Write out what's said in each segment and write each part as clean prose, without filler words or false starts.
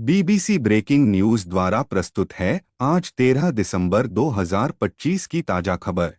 BBC breaking news द्वारा प्रस्तुत है आज 13 दिसंबर 2025 की ताजा खबर।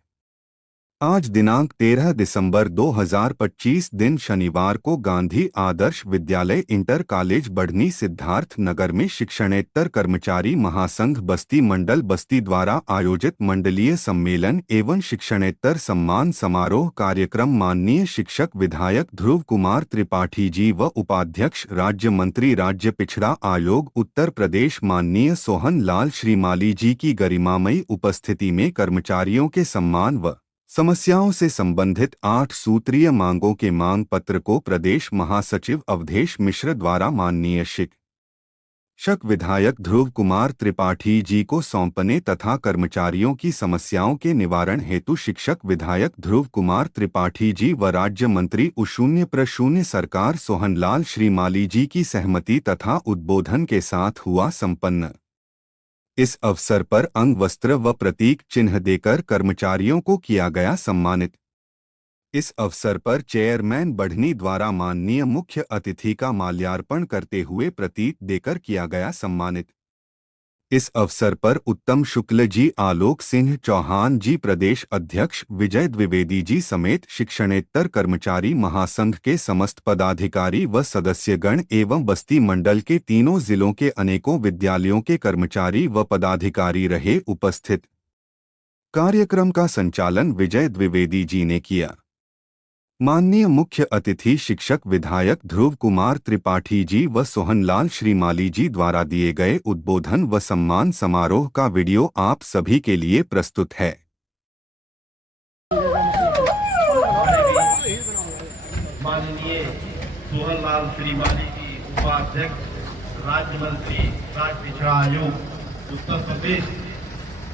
आज दिनांक 13 दिसंबर 2025 दिन शनिवार को गांधी आदर्श विद्यालय इंटर कॉलेज बढ़नी सिद्धार्थ नगर में शिक्षणेतर कर्मचारी महासंघ बस्ती मंडल बस्ती द्वारा आयोजित मंडलीय सम्मेलन एवं शिक्षणेतर सम्मान समारोह कार्यक्रम माननीय शिक्षक विधायक ध्रुव कुमार त्रिपाठी जी व उपाध्यक्ष राज्य मंत्री राज्य पिछड़ा आयोग उत्तर प्रदेश माननीय सोहन लाल श्रीमाली जी की गरिमामयी उपस्थिति में कर्मचारियों के सम्मान व समस्याओं से संबंधित 8 सूत्रीय मांगों के मांग पत्र को प्रदेश महासचिव अवधेश मिश्र द्वारा माननीय शिक्षक विधायक ध्रुव कुमार त्रिपाठी जी को सौंपने तथा कर्मचारियों की समस्याओं के निवारण हेतु शिक्षक विधायक ध्रुव कुमार त्रिपाठी जी व राज्य मंत्री उ0 सरकार सोहन लाल श्रीमाली जी की सहमति तथा उद्बोधन के साथ हुआ संपन्न। इस अवसर पर अंग वस्त्र व प्रतीक चिन्ह देकर कर्मचारियों को किया गया सम्मानित। इस अवसर पर चेयरमैन बढ़नी द्वारा माननीय मुख्य अतिथि का माल्यार्पण करते हुए प्रतीक देकर किया गया सम्मानित। इस अवसर पर उत्तम शुक्ल जी, आलोक सिंह चौहान जी, प्रदेश अध्यक्ष विजय द्विवेदी जी समेत शिक्षणेतर कर्मचारी महासंघ के समस्त पदाधिकारी व सदस्यगण एवं बस्ती मंडल के तीनों जिलों के अनेकों विद्यालयों के कर्मचारी व पदाधिकारी रहे उपस्थित। कार्यक्रम का संचालन विजय द्विवेदी जी ने किया। माननीय मुख्य अतिथि शिक्षक विधायक ध्रुव कुमार त्रिपाठी जी व सोहन लाल श्रीमाली जी द्वारा दिए गए उद्बोधन व सम्मान समारोह का वीडियो आप सभी के लिए प्रस्तुत है। माननीय सोहन लाल श्रीमाली जी उपाध्यक्ष राज्य मंत्री राज्य पिछड़ा आयोग उत्तर प्रदेश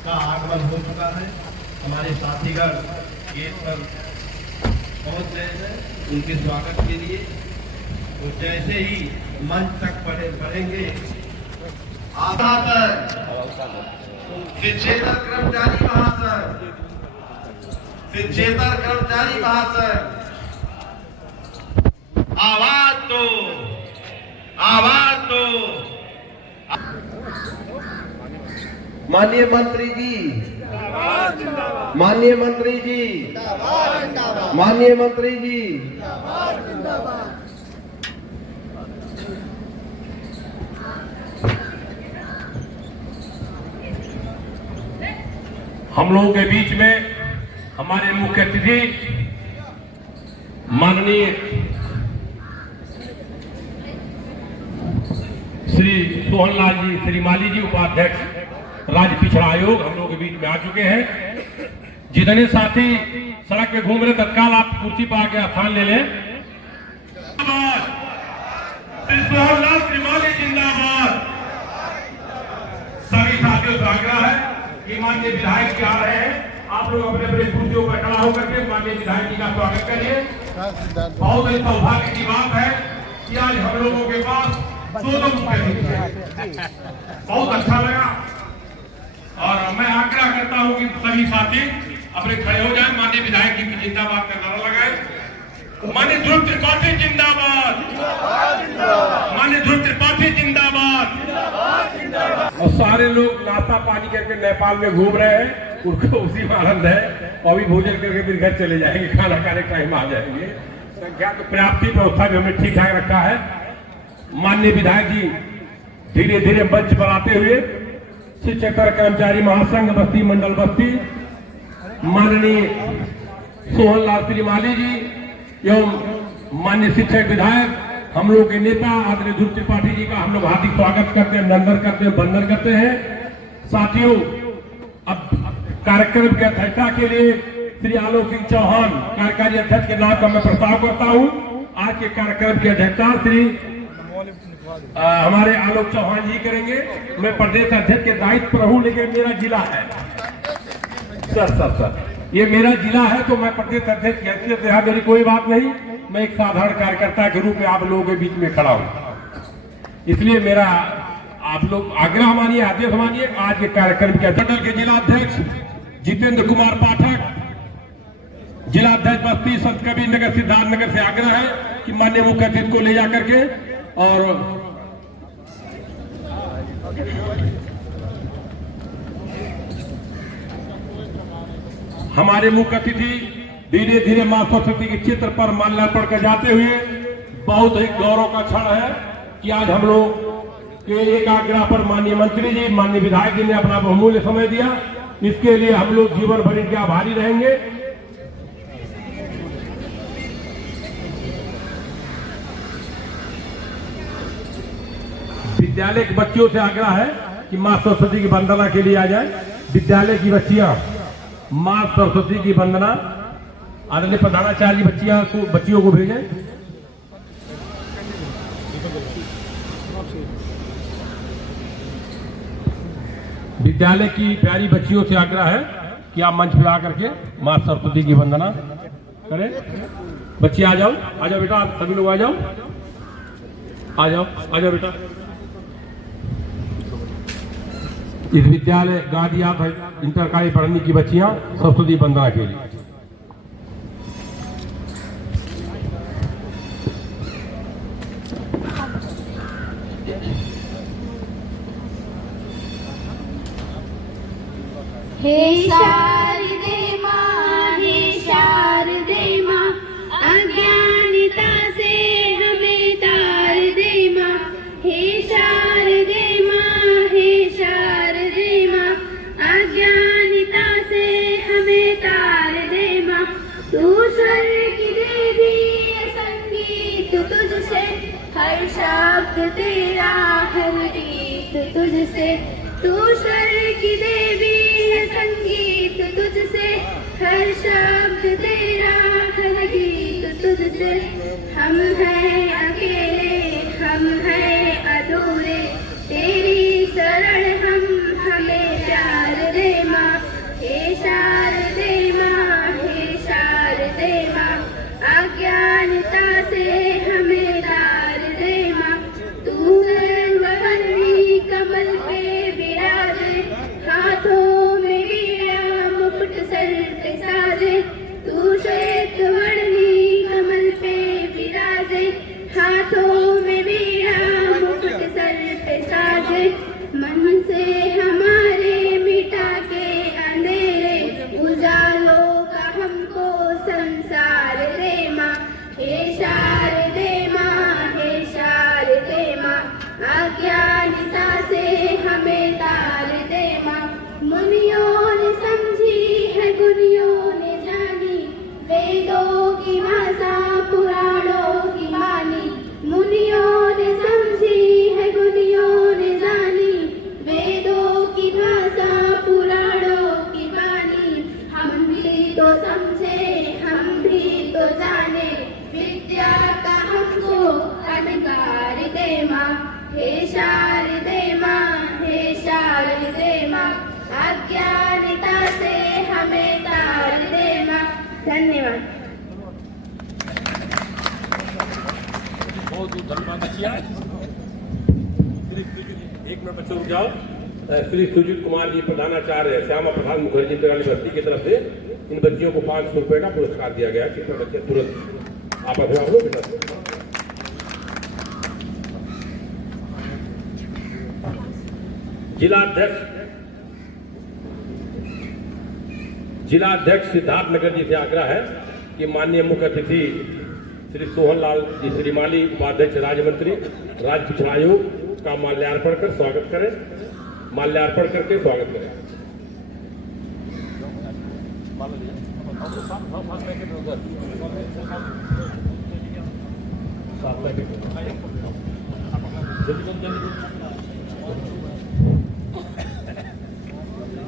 का आगमन हो चुका है। हमारे साथीगण गेट पर पहुंच गए हैं उनके स्वागत के लिए। तो जैसे ही मंच तक बढ़ेंगे शिक्षेतर कर्मचारी महासंघ आवाज दो, आवाज दो। माननीय मंत्री जी, माननीय मंत्री जी, माननीय मंत्री जी, हम लोगों के बीच में हमारे मुख्य अतिथि माननीय श्री सोहन लाल जी श्रीमाली जी उपाध्यक्ष राज्य पिछड़ा आयोग हम लोगों के बीच में आ चुके हैं। जितने साथी सड़क पे घूम रहे तत्काल आप कुर्सी पर आके स्थान ले लें। श्री सोहन लाल श्रीमाली जिंदाबाद। सभी साथियों से आग्रह है कि माननीय विधायक जी आ रहे हैं, आप लोग अपने अपने कुर्सियों पर खड़ा होकर के माननीय विधायक जी का स्वागत करिए। बहुत ही सौभाग्य की बात है कि आज हम लोगों के पास दो मुख्य अतिथि हैं। बहुत अच्छा लगा और मैं आग्रह करता हूं कि सभी साथी अपने खड़े हो जाएं, माननीय विधायक जी की जिंदाबाद का नारा लगाएं। माननीय ध्रुव त्रिपाठी जिंदाबाद, माननीय ध्रुव त्रिपाठी जिंदाबाद। और सारे लोग नाश्ता पानी करके नेपाल में घूम रहे हैं, उनको उसी में आनंद है और अभी भोजन करके फिर घर चले जाएंगे, खाना खाने टाइम आ जाएंगे। संख्या तो पर्याप्त व्यवस्था भी हमने ठीक ठाक रखा है। माननीय विधायक जी धीरे धीरे मंच पर आते हुए शिक्षकेतर कर्मचारी महासंघ बस्ती मंडल बस्ती माननीय सोहन लाल श्रीमाली जी एवं माननीय शिक्षक विधायक हम लोग के नेता आदरणीय ध्रुव त्रिपाठी जी का हम लोग हार्दिक स्वागत करते हैं, अभिनंदन करते हैं, वंदन करते हैं। साथियों, अब कार्यक्रम की अध्यक्षता के लिए श्री आलोक सिंह चौहान कार्यकारी अध्यक्ष के नाम का मैं प्रस्ताव करता हूं। आज के कार्यक्रम की अध्यक्षता श्री हमारे आलोक चौहान जी करेंगे। मैं प्रदेश अध्यक्ष के दायित्व पर हूं, लेकिन मेरा जिला है सर ये मेरा जिला है, तो मैं प्रदेश अध्यक्ष की हैसियत से मेरी कोई बात नहीं। मैं एक साधारण कार्यकर्ता के रूप में आप लोगों के बीच में खड़ा हूं, इसलिए मेरा आप लोग आग्रह मानिए, आदेश मानिए। आज के कार्यक्रम के अध्यक्ष के जिला अध्यक्ष जितेंद्र कुमार पाठक, जिला अध्यक्ष बस्ती संत कबीर नगर सिद्धार्थ नगर से आग्रह है कि माननीय मुख्य अतिथि को ले जाकर के और हमारे मुख्य अतिथि धीरे धीरे मां सरस्वती के चित्र पर माल्यार्पण कर जाते हुए बहुत ही गौरव का क्षण है कि आज हम लोग के एक आग्रह पर माननीय मंत्री जी, माननीय विधायक जी ने अपना बहुमूल्य समय दिया। इसके लिए हम लोग जीवन भर इनके आभारी रहेंगे। विद्यालय के बच्चियों से आग्रह है कि मां सरस्वती की वंदना के लिए आ जाए। विद्यालय की बच्चियां मां सरस्वती की वंदना आदरणीय प्रधानाचार्य बच्चियों को भेजें। विद्यालय की प्यारी बच्चियों से आग्रह है कि आप मंच पे आकर के मां सरस्वती की वंदना करें। बच्चे आ जाओ बेटा, आप सभी लोग आ जाओ बेटा। इस विद्यालय गादियात इंटर कॉलेज पढ़ने की बच्चियां सरस्वती वंदना के लिए। हे शारदे माँ अज्ञानता से हमें तार दे माँ। हे शारदे माँ अज्ञानता से हमें तार दे माँ। तू स्वर्ग की देवी संगीत तुझसे, हर शब्द तेरा हर गीत तुझसे। तू स्वर्ग की देवी संगीत तुझसे, हर शब्द तेरा हर गीत तुझसे। हम हैं अकेले, हम हैं अधूरे, तेरी शरण हमें प्यार दे माँ। हे शारदे माँ अज्ञानता से हमें तार दे माँ। तू सर्ववर्णी कमल पे विराजे, हाथों में वीणा मुकुट सर पे साजे। तू श्वेत वर्णी कमल पे विराजे, हाथों में वीणा मुकुट सर पे साजे। मन से हमारे मिटा के अंधेरे, उजालों का हमको संसार दे माँ। हे शारदे माँ अज्ञानता से हमें तार दे माँ। मुनियों ने समझी है गुनियों ने जानी, वेदों की भाषा पुराणों की वाणी। मुनियों ने समझी है गुनियों ने जानी, वेदों की भाषा पुराणों की वाणी। हम भी तो समझे, हम भी तो जाने, विद्या का हमको अधिकार दे माँ। हे शारदे माँ अज्ञानता से हमें तार दे माँ। धन्यवाद। बहुत धन्यवाद बच्चियां। एक मिनट बच्चों रुक जाओ। श्री सुजीत कुमार जी प्रधानाचार्य श्यामा प्रसाद मुखर्जी यूनिवर्सिटी की तरफ से इन बच्चियों को 500 रुपए का पुरस्कार दिया गया। कितने बच्चे तुरंत आप अभिभावक हो बेटा। जिलाध्यक्ष सिद्धार्थ नगर जी से आग्रह है कि माननीय मुख्य अतिथि श्री सोहन लाल जी श्रीमाली उपाध्यक्ष राज्य मंत्री राज्य पिछड़ा आयोग का माल्यार्पण कर स्वागत करें। माल्यार्पण करके स्वागत करें।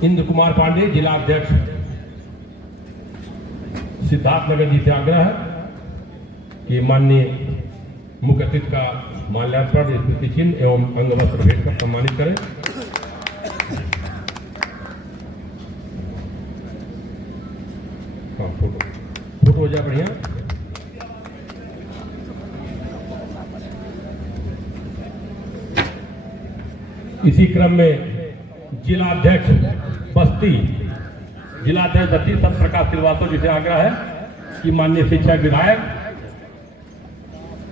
इंद्र कुमार पांडे जिला अध्यक्ष सिद्धार्थ नगर जी से आग्रह है कि माननीय मुख्य अतिथि का माल्यार्पण स्मृति चिन्ह एवं अंग वस्त्र भेंट कर सम्मानित करें। हाँ, फोटो हो जाए बढ़िया। इसी क्रम में जिलाध्यक्ष बस्ती सत प्रकाश श्रीवास्तव जी से आग्रह है कि माननीय शिक्षक विधायक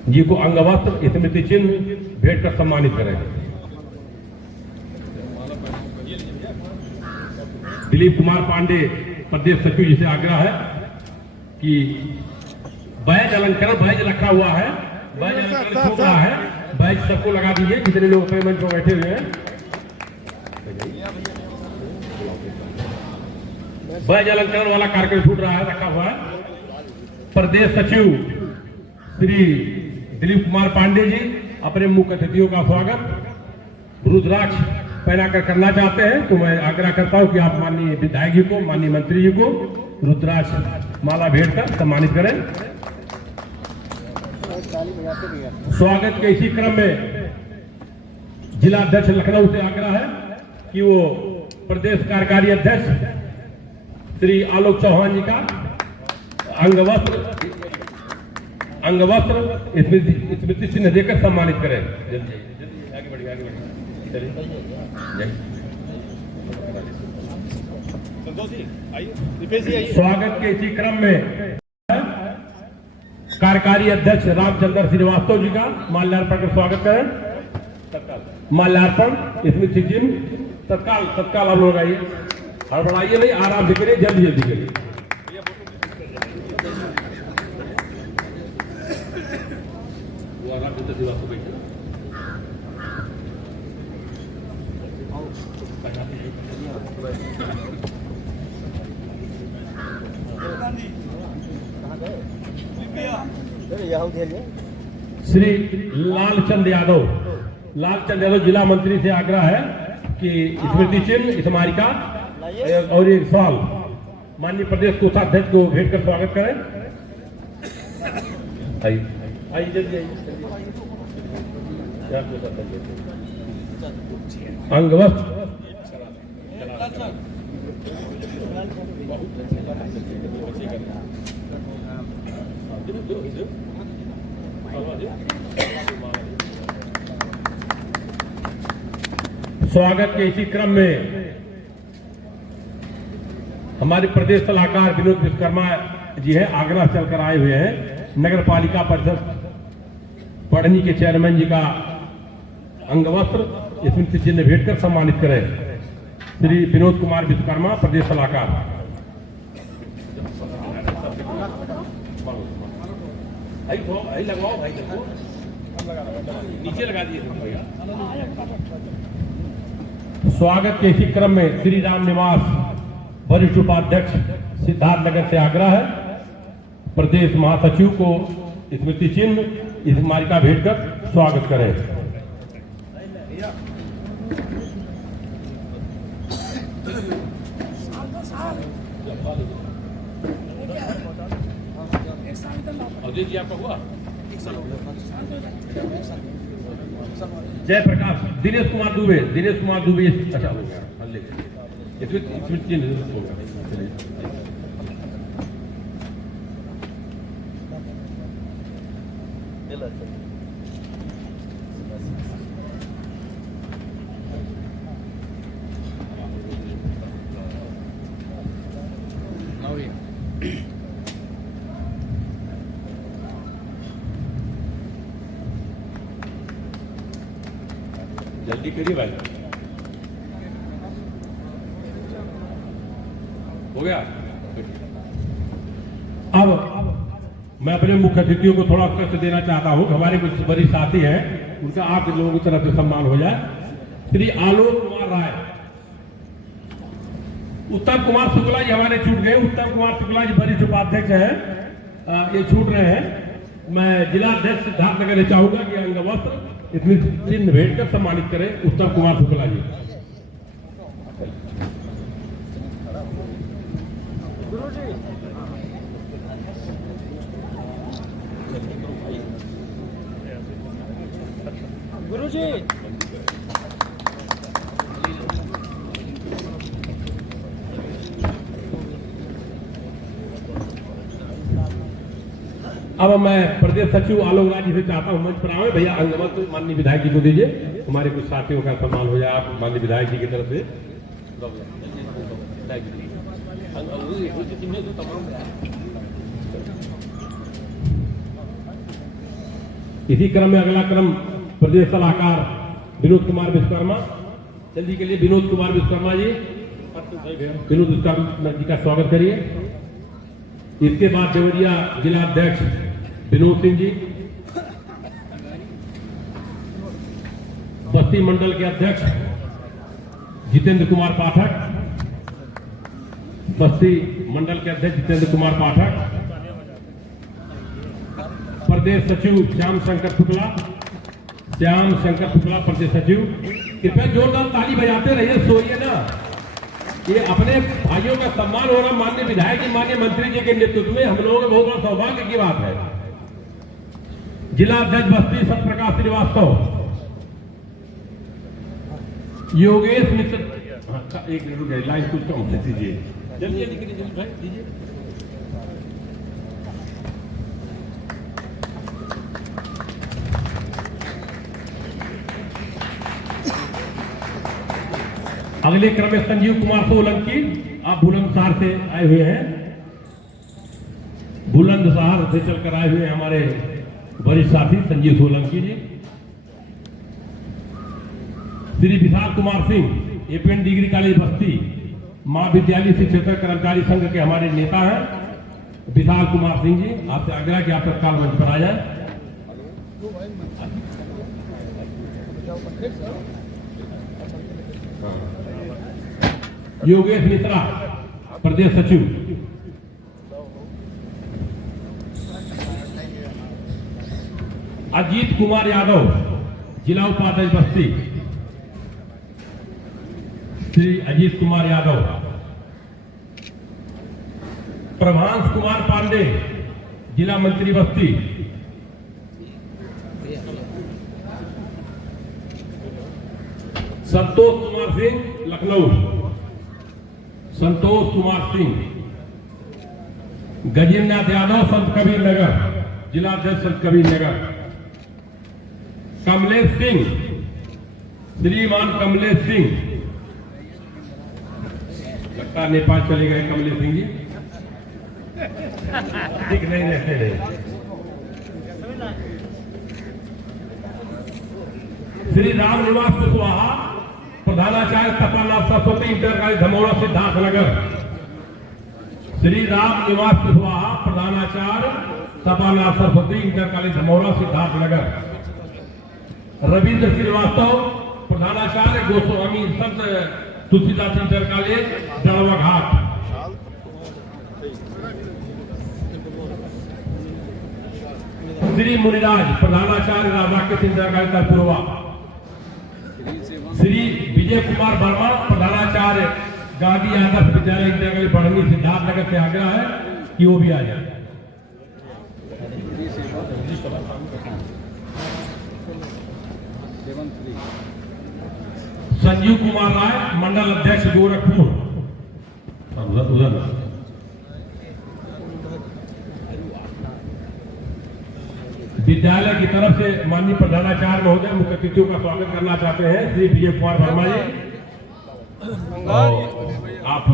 जी को अंगवस्त्र स्मृति चिन्ह भेंट कर सम्मानित करें। दिलीप कुमार पांडे प्रदेश सचिव जी से आग्रह है कि बैज अलंकरण बैज रखा हुआ है, बैज अलंकरण हो रहा है, बैज सबको लगा दीजिए जितने लोग पेमेंट में बैठे हुए हैं। बैज अलंकरण वाला कार्यक्रम छूट रहा है, रखा हुआ है। प्रदेश सचिव श्री दिलीप कुमार पांडे जी अपने मुख्य अतिथियों का स्वागत रुद्राक्ष पहनाकर करना चाहते हैं, तो मैं आग्रह करता हूं कि आप माननीय विधायक जी को, माननीय मंत्री जी को रुद्राक्ष माला भेंट कर सम्मानित करें। स्वागत के इसी क्रम में जिला अध्यक्ष लखनऊ से आग्रह है कि वो प्रदेश कार्यकारी अध्यक्ष श्री आलोक चौहान जी का अंगवस्त्र स्मृति चिन्ह देकर सम्मानित करें। जल्दी आगे बढ़िए, आगे बढ़िए। स्वागत के इसी क्रम में कार्यकारी अध्यक्ष रामचंद्र श्रीवास्तव जी का माल्यार्पण कर स्वागत करें। माल्यार्पण स्मृति चिन्ह तत्काल आप लोग आइए, हड़बड़ाइए नहीं, आराम से करिए, जल्दी जल्दी करिए। श्री लालचंद यादव जिला मंत्री से आग्रह है कि स्मृति चिन्ह, स्मारिका और एक सवाल माननीय प्रदेश कोषाध्यक्ष को भेंट कर स्वागत करें। आइए जल्दी अंगवस्त्र स्वागत के इसी क्रम में हमारे प्रदेश सलाहकार विनोद विश्वकर्मा जी है, आगरा चलकर आए हुए हैं। नगर पालिका परिषद पढ़नी के चेयरमैन जी का अंगवस्त्र स्मृति चिन्ह भेंट कर सम्मानित करें। श्री विनोद कुमार विश्वकर्मा प्रदेश सलाहकार। लगाओ भाई, नीचे लगा दिए। स्वागत के इसी क्रम में श्री राम निवास वरिष्ठ उपाध्यक्ष सिद्धार्थनगर से आग्रह है प्रदेश महासचिव को स्मृति चिन्ह स्मारिका भेंट कर स्वागत करें। अजय जी आपका हुआ? जय प्रकाश दिनेश कुमार दुबे अच्छा हो गया, स्मृति चिन्ह हो गया। जल्दी करिए भाई, हो गया। अब मैं अपने मुख्य अतिथियों को थोड़ा कष्ट देना चाहता हूं। हमारे कुछ वरिष्ठ साथी हैं, उनका आप लोगों की तरफ से सम्मान हो जाए। श्री आलोक कुमार राय, उत्तम कुमार शुक्ला जी हमारे छूट गए। उत्तम कुमार शुक्ला जी वरिष्ठ उपाध्यक्ष हैं, ये छूट रहे हैं। मैं जिला अध्यक्ष सिद्धार्थनगर ने चाहूंगा कि अंगवस्त्र स्मृति चिन्ह भेंट कर सम्मानित करें उत्तम कुमार शुक्ला जी। गुरुजी अब मैं प्रदेश सचिव आलोक राय जी से चाहता हूं मंच पर आए। भैया अंगवस्त्र माननीय विधायक जी को दीजिए, हमारे कुछ साथियों का सम्मान हो जाए। आप माननीय विधायक जी की तरफ से इसी क्रम में अगला क्रम प्रदेश सलाहकार विनोद कुमार विश्वकर्मा, जल्दी के लिए विनोद कुमार विश्वकर्मा जी विनोद जी का स्वागत करिए। इसके बाद देवरिया जिला अध्यक्ष विनोद सिंह जी, बस्ती मंडल के अध्यक्ष जितेंद्र कुमार पाठक, बस्ती मंडल के अध्यक्ष जितेंद्र कुमार पाठक, प्रदेश सचिव श्याम शंकर शुक्ला प्रदेश सचिव। कृपया जोरदार ताली बजाते रहिए, सोइए ना। ये अपने भाइयों का सम्मान हो रहा, माननीय विधायक जी, माननीय मंत्री जी के नेतृत्व में हम लोगों के बहुत बड़ा सौभाग्य की बात है। जिला अध्यक्ष बस्ती सत्यप्रकाश श्रीवास्तव, योगेश मिश्र, एक मिनट लाइन कुछ कम दीजिए, जल्दी दीजिए। अगले क्रम में संजीव कुमार सोलंकी, आप बुलंदशहर से आए हुए हैं, बुलंदशहर से चलकर आए हुए हैं हमारे वरिष्ठ साथी Sanjeev Solanki ji. Shri Vishal Kumar Singh, APN degree college Basti, महाविद्यालय शिक्षक कर्मचारी संघ के हमारे नेता हैं। विशाल कुमार सिंह जी, आपसे आग्रह कि आप तत्काल मंच पर आ जाए। योगेश मिश्रा, प्रदेश सचिव। अजीत कुमार यादव, जिला उपाध्यक्ष बस्ती, श्री अजीत कुमार यादव। प्रभांश कुमार पांडे, जिला मंत्री बस्ती। संतोष कुमार सिंह, लखनऊ। संतोष कुमार सिंह। गजेंद्रनाथ यादव, संत कबीर नगर, जिला अध्यक्ष संत कबीर नगर। कमलेश सिंह, श्रीमान कमलेश सिंह, लगता नेपाल चले गए कमलेश सिंह जी, दिख नहीं रहते हैं। श्री राम निवास कुशवाहा, प्रधानाचार्य तपानाथ सरस्वती इंटर कॉलेज धमौरा सिद्धार्थनगर। श्री राम निवास कुशवाहा, प्रधानाचार्य तपानाथ सरस्वती इंटर कॉलेज धमौरा सिद्धार्थनगर। रविंद्र श्रीवास्तव, प्रधानाचार्य गोस्वामी संत तुलसीदास इंटर कॉलेज दड़वा घाट। श्री मुनिराज, प्रधानाचार्य राधाकृष्ण इंटर कॉलेज तरपुरवा। श्री विजय कुमार वर्मा, प्रधानाचार्य गांधी आदर्श विद्यालय इंटर कॉलेज बढ़नी सिद्धार्थनगर से आग्रह है कि वो भी आ जाए। संजीव कुमार राय, मंडल अध्यक्ष गोरखपुर। उधर विद्यालय की तरफ से माननीय प्रधानाचार्य महोदय मुख्य अतिथियों का स्वागत करना चाहते हैं, श्री विजय कुमार वर्मा जी। आप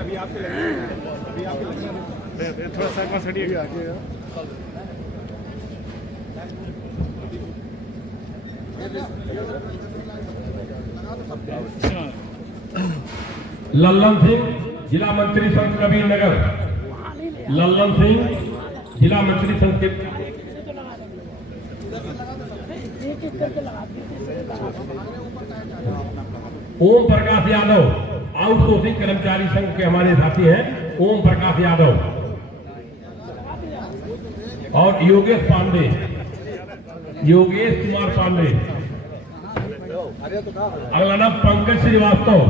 अभी आपके थोड़ा सा लल्लन सिंह, जिला मंत्री संत कबीर नगर। लल्लन सिंह, जिला मंत्री संत। ओम प्रकाश यादव, आउटसोर्सिंग कर्मचारी संघ के हमारे साथी हैं, ओम प्रकाश यादव। और योगेश पांडे, योगेश कुमार पांडे। अगला नाम पंकज श्रीवास्तव,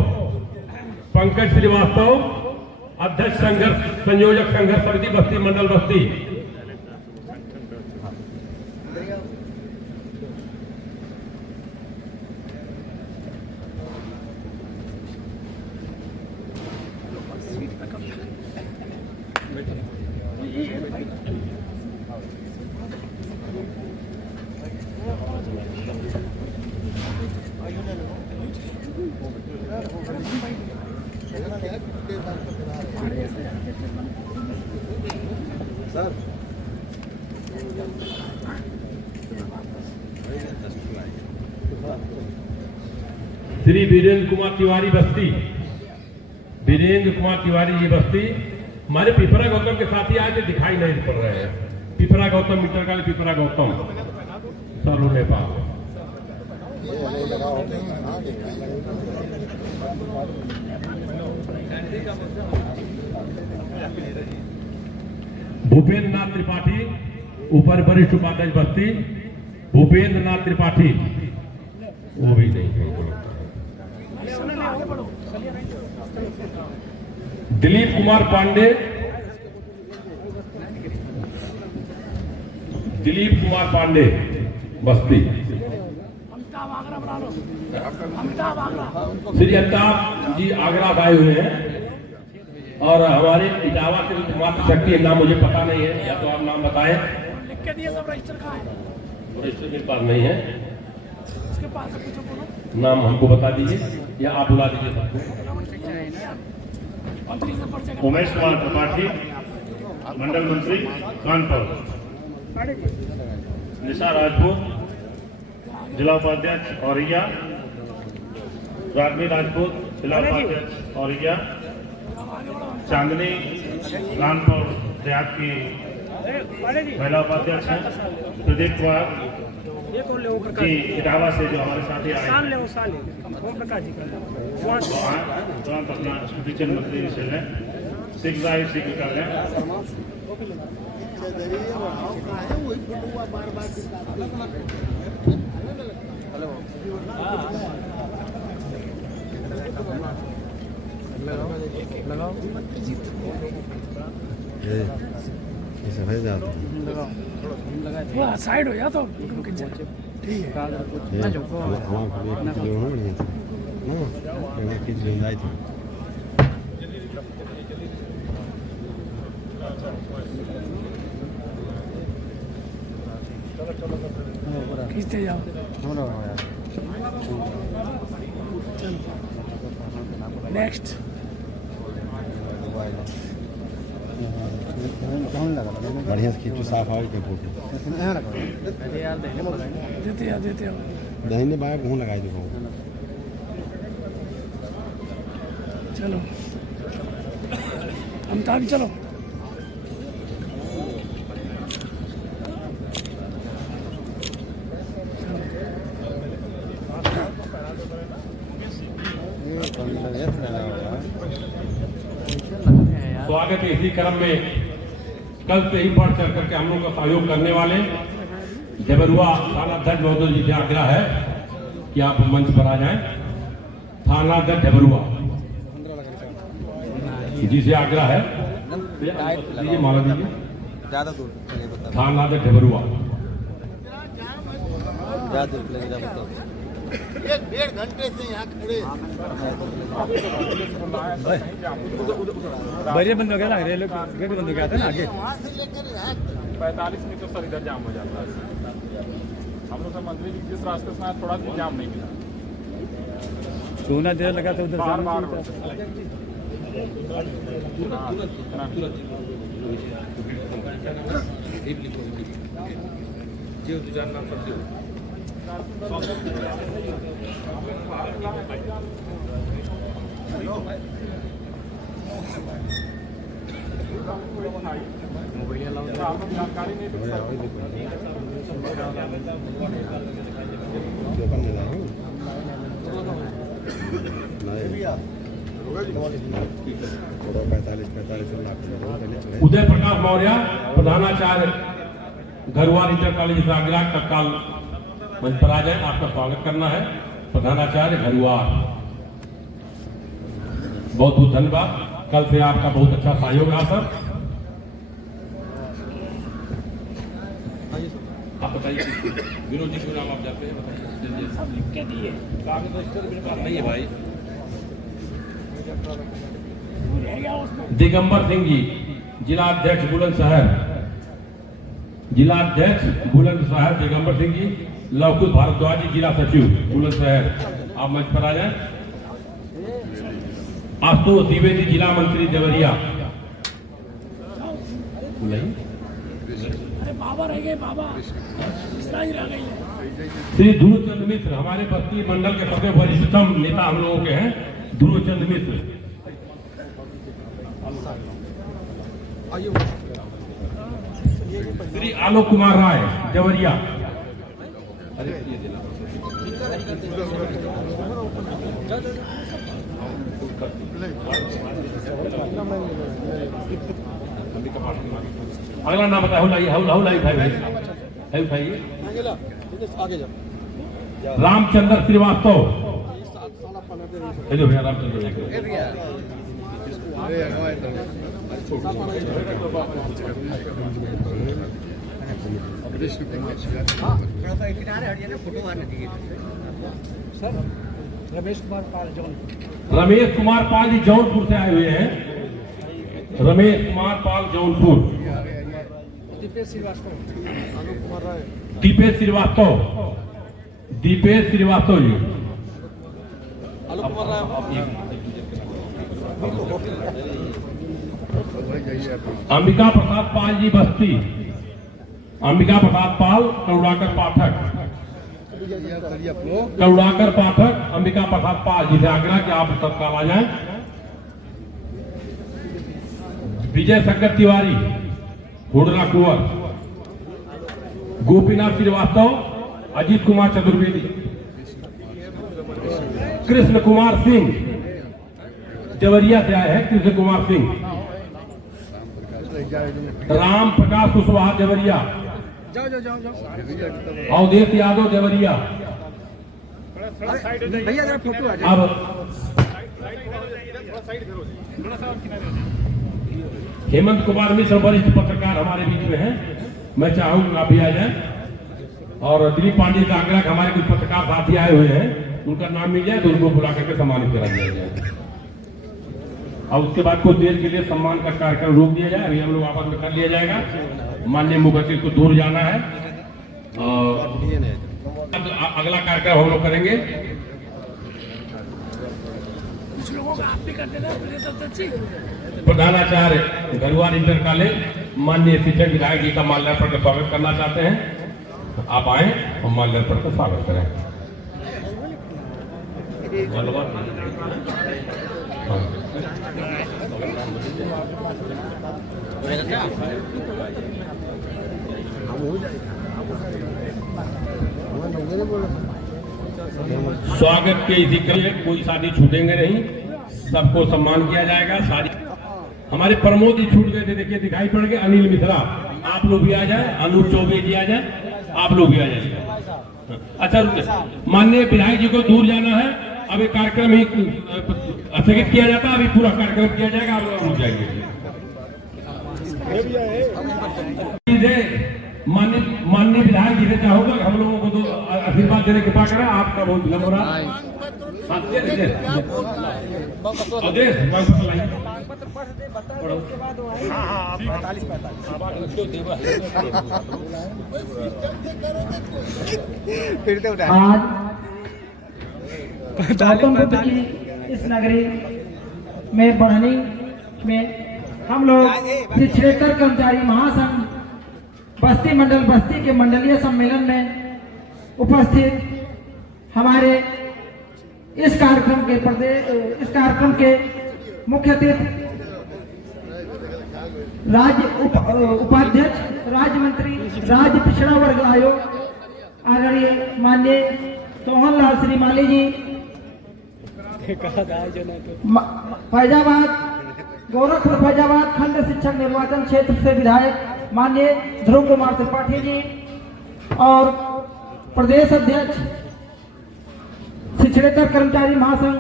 पंकज श्रीवास्तव, अध्यक्ष संघर्ष संयोजक संघर्ष समिति बस्ती मंडल बस्ती। श्री वीरेंद्र कुमार तिवारी बस्ती, वीरेंद्र कुमार तिवारी ये बस्ती हमारे पिपरा गौतम के साथी आज दिखाई नहीं पड़ रहे हैं। पिपरा गौतम मीटर का पिपरा गौतम सर नेपाल। भूपेंद्र नाथ त्रिपाठी ऊपर वरिष्ठ उपाध्यक्ष बस्ती, भूपेंद्र नाथ त्रिपाठी वो भी नहीं है। दिलीप कुमार पांडे, दिलीप कुमार पांडे बस्ती। श्री अमिताभ जी आगरा आए हुए हैं और हमारे इटावा के मातृ शक्ति नाम मुझे पता नहीं है, या तो आप नाम बताएं। लिख के दिए सब रजिस्टर कहाँ है? रजिस्टर मेरे पास नहीं है, उसके पास है, कुछ बोलो। नाम हमको बता दीजिए या आप बुला दीजिए सबको। मंत्री से पर्चे का उमेश कुमार त्रिपाठी, मंडल मंत्री कानपुर। निशा राजपूत, जिला उपाध्यक्ष औरैया। रागनी राजपूत, जिला उपाध्यक्ष औरैया। चांदनी कानपुर देहात की महिला उपाध्यक्ष हैं। प्रदीप कुमार जी इटावा से जो हमारे साथी आए तुरंत अपना स्टूडिचन मंत्री से लें, सिख भाई सिख कर लें। थोड़ा साइड हो जा तो रुक जाए। ठीक है खींचते जाओ। नेक्स्ट बढ़िया से खींचो, साफ आवे के फोटो देते हो दाहिने बाएं घूम लगाई दो। चलो अमिताभ चलो। स्वागत है इसी क्रम में कल से ही बढ़ चढ़ करके हम लोग का सहयोग करने वाले जबरुआ थानाध्यक्ष महोदय जी से आग्रह है कि आप मंच पर आ जाएं। थानाध्यक्ष जबरुआ जी से आग्रह है, दीजिए माला दीजिए। ज्यादा दूर थानाध्यक्ष जबरुआ। ज्यादा दूर लगेगा बताओ। 1-1.5 घंटे से यहाँ खड़े। बैरियर बंद हो गया ना, रेलवे गेट बंद हो गया था ना आगे। वहाँ से लेकर यहाँ 45 मीटर सर इधर जाम हो जाता है। हम लोग का मंत्री जी जिस रास्ते से आए थोड़ा सा जाम नहीं मिला। सोना देर लगा था उधर बार बार जानकारी नहीं उदय प्रकाश मौर्य प्रधानाचार्य घरुआ इंटर कॉलेज आगरा तत्काल मंच पर आ जाए। आपका स्वागत करना है प्रधानाचार्य घरुआ। बहुत बहुत धन्यवाद। कल से आपका बहुत अच्छा सहयोग रहा सर। आप बताइए विनोद जी क्यों नाम आप जाते हैं, बताइए। सब लिख के दिए, कागज रजिस्टर मेरे पास नहीं है भाई। रह गया उसमें। दिगंबर सिंह जी जिला अध्यक्ष बुलंदशहर, जिला अध्यक्ष बुलंदशहर दिगंबर सिंह जी। लवकुश भारद्वाज जी जिला सचिव बुलंदशहर, आप मंच पर आ जाएं। आशुतोष द्विवेदी जिला मंत्री देवरिया, अरे बाबा रह गए, बाबा मिश्रा जी रह गए। श्री ध्रुवचंद मिश्र हमारे बस्ती मंडल के सबसे वरिष्ठतम नेता हम लोगों के हैं, ध्रुवचंद मिश्र। श्री आलोक कुमार राय देवरिया, अगला नाम बताए आगे जाओ। रामचंद्र श्रीवास्तव, भैया रामचंद्र रमेश कुमार पाल जौनपुर। रमेश कुमार पाल जी जौनपुर से आए हुए हैं, रमेश कुमार पाल जौनपुर। दीपेश श्रीवास्तव, दीपेश श्रीवास्तव, दीपेश श्रीवास्तव जी। अंबिका प्रसाद पाल जी बस्ती, अंबिका प्रसाद पाल करुणाकर पाठक, करुणाकर पाठक अंबिका प्रसाद पाल जी से आग्रह कि आप तत्काल आ जाएं। विजय शंकर तिवारी हुडरा कुंवर, गोपीनाथ श्रीवास्तव, अजीत कुमार चतुर्वेदी, कृष्ण कुमार सिंह देवरिया से आए हैं, कृष्ण कुमार सिंह, राम प्रकाश कुशवाहा देवरिया, अवधेश यादव देवरिया। भैया जरा फोटो आ जाए। अब हेमंत कुमार मिश्र वरिष्ठ पत्रकार हमारे बीच में हैं, मैं चाहूंगा आप भी आ जाएं। और दिलीप पांडे का आग्रह हमारे कुछ पत्रकार साथी आए हुए हैं, उनका नाम मिल जाए तो उनको बुला करके सम्मानित करा दिया जाए। और उसके बाद कुछ देर के लिए सम्मान का कार्यक्रम रोक दिया जाए, अभी हम लोग आपस में कर लिया जाएगा। माननीय मुखर्जी को दूर जाना है और अगला कार्यक्रम हम लोग करेंगे। कुछ लोगों का आप भी कर देना, प्रधानाचार्य घरुआर इंटर कॉलेज माननीय शिक्षक विधायक जी का माल्यार्पण का स्वागत करना चाहते हैं, आप आए और माल्यार्पण का स्वागत करें। स्वागत के इसी करिए, कोई शादी छूटेंगे नहीं, सबको सम्मान किया जाएगा। सारी हमारे प्रमोद जी छूट गए थे, देखिए दिखाई पड़ गए। अनिल मिश्रा आप लोग भी आ जाए, अनूप चौबे जी आ जाए, आप लोग भी आ जाइए। अच्छा रुकिए, माननीय विधायक जी को दूर जाना है, अभी कार्यक्रम ही स्थगित किया जाता है, अभी पूरा कार्यक्रम किया जाएगा, आप लोग रुक जाएंगे। माननीय विधायक जी से चाहूंगा हम लोगों को तो आशीर्वाद देने कृपा करें, आपका बहुत विलंब हो रहा है। आज गौतम बुद्ध की इस नगरी में बढ़नी में हम लोग शिक्षेतर कर्मचारी महासंघ बस्ती मंडल बस्ती के मंडलीय सम्मेलन में उपस्थित हमारे इस कार्यक्रम के मुख्य अतिथि राज्य उपाध्यक्ष राज्य मंत्री राज्य पिछड़ा वर्ग आयोग आदरणीय माननीय सोहन लाल श्रीमाली जी, फैजाबाद गोरखपुर फैजाबाद खंड शिक्षक निर्वाचन क्षेत्र से विधायक माननीय ध्रुव कुमार त्रिपाठी जी और प्रदेश अध्यक्ष शिक्षेतर कर्मचारी महासंघ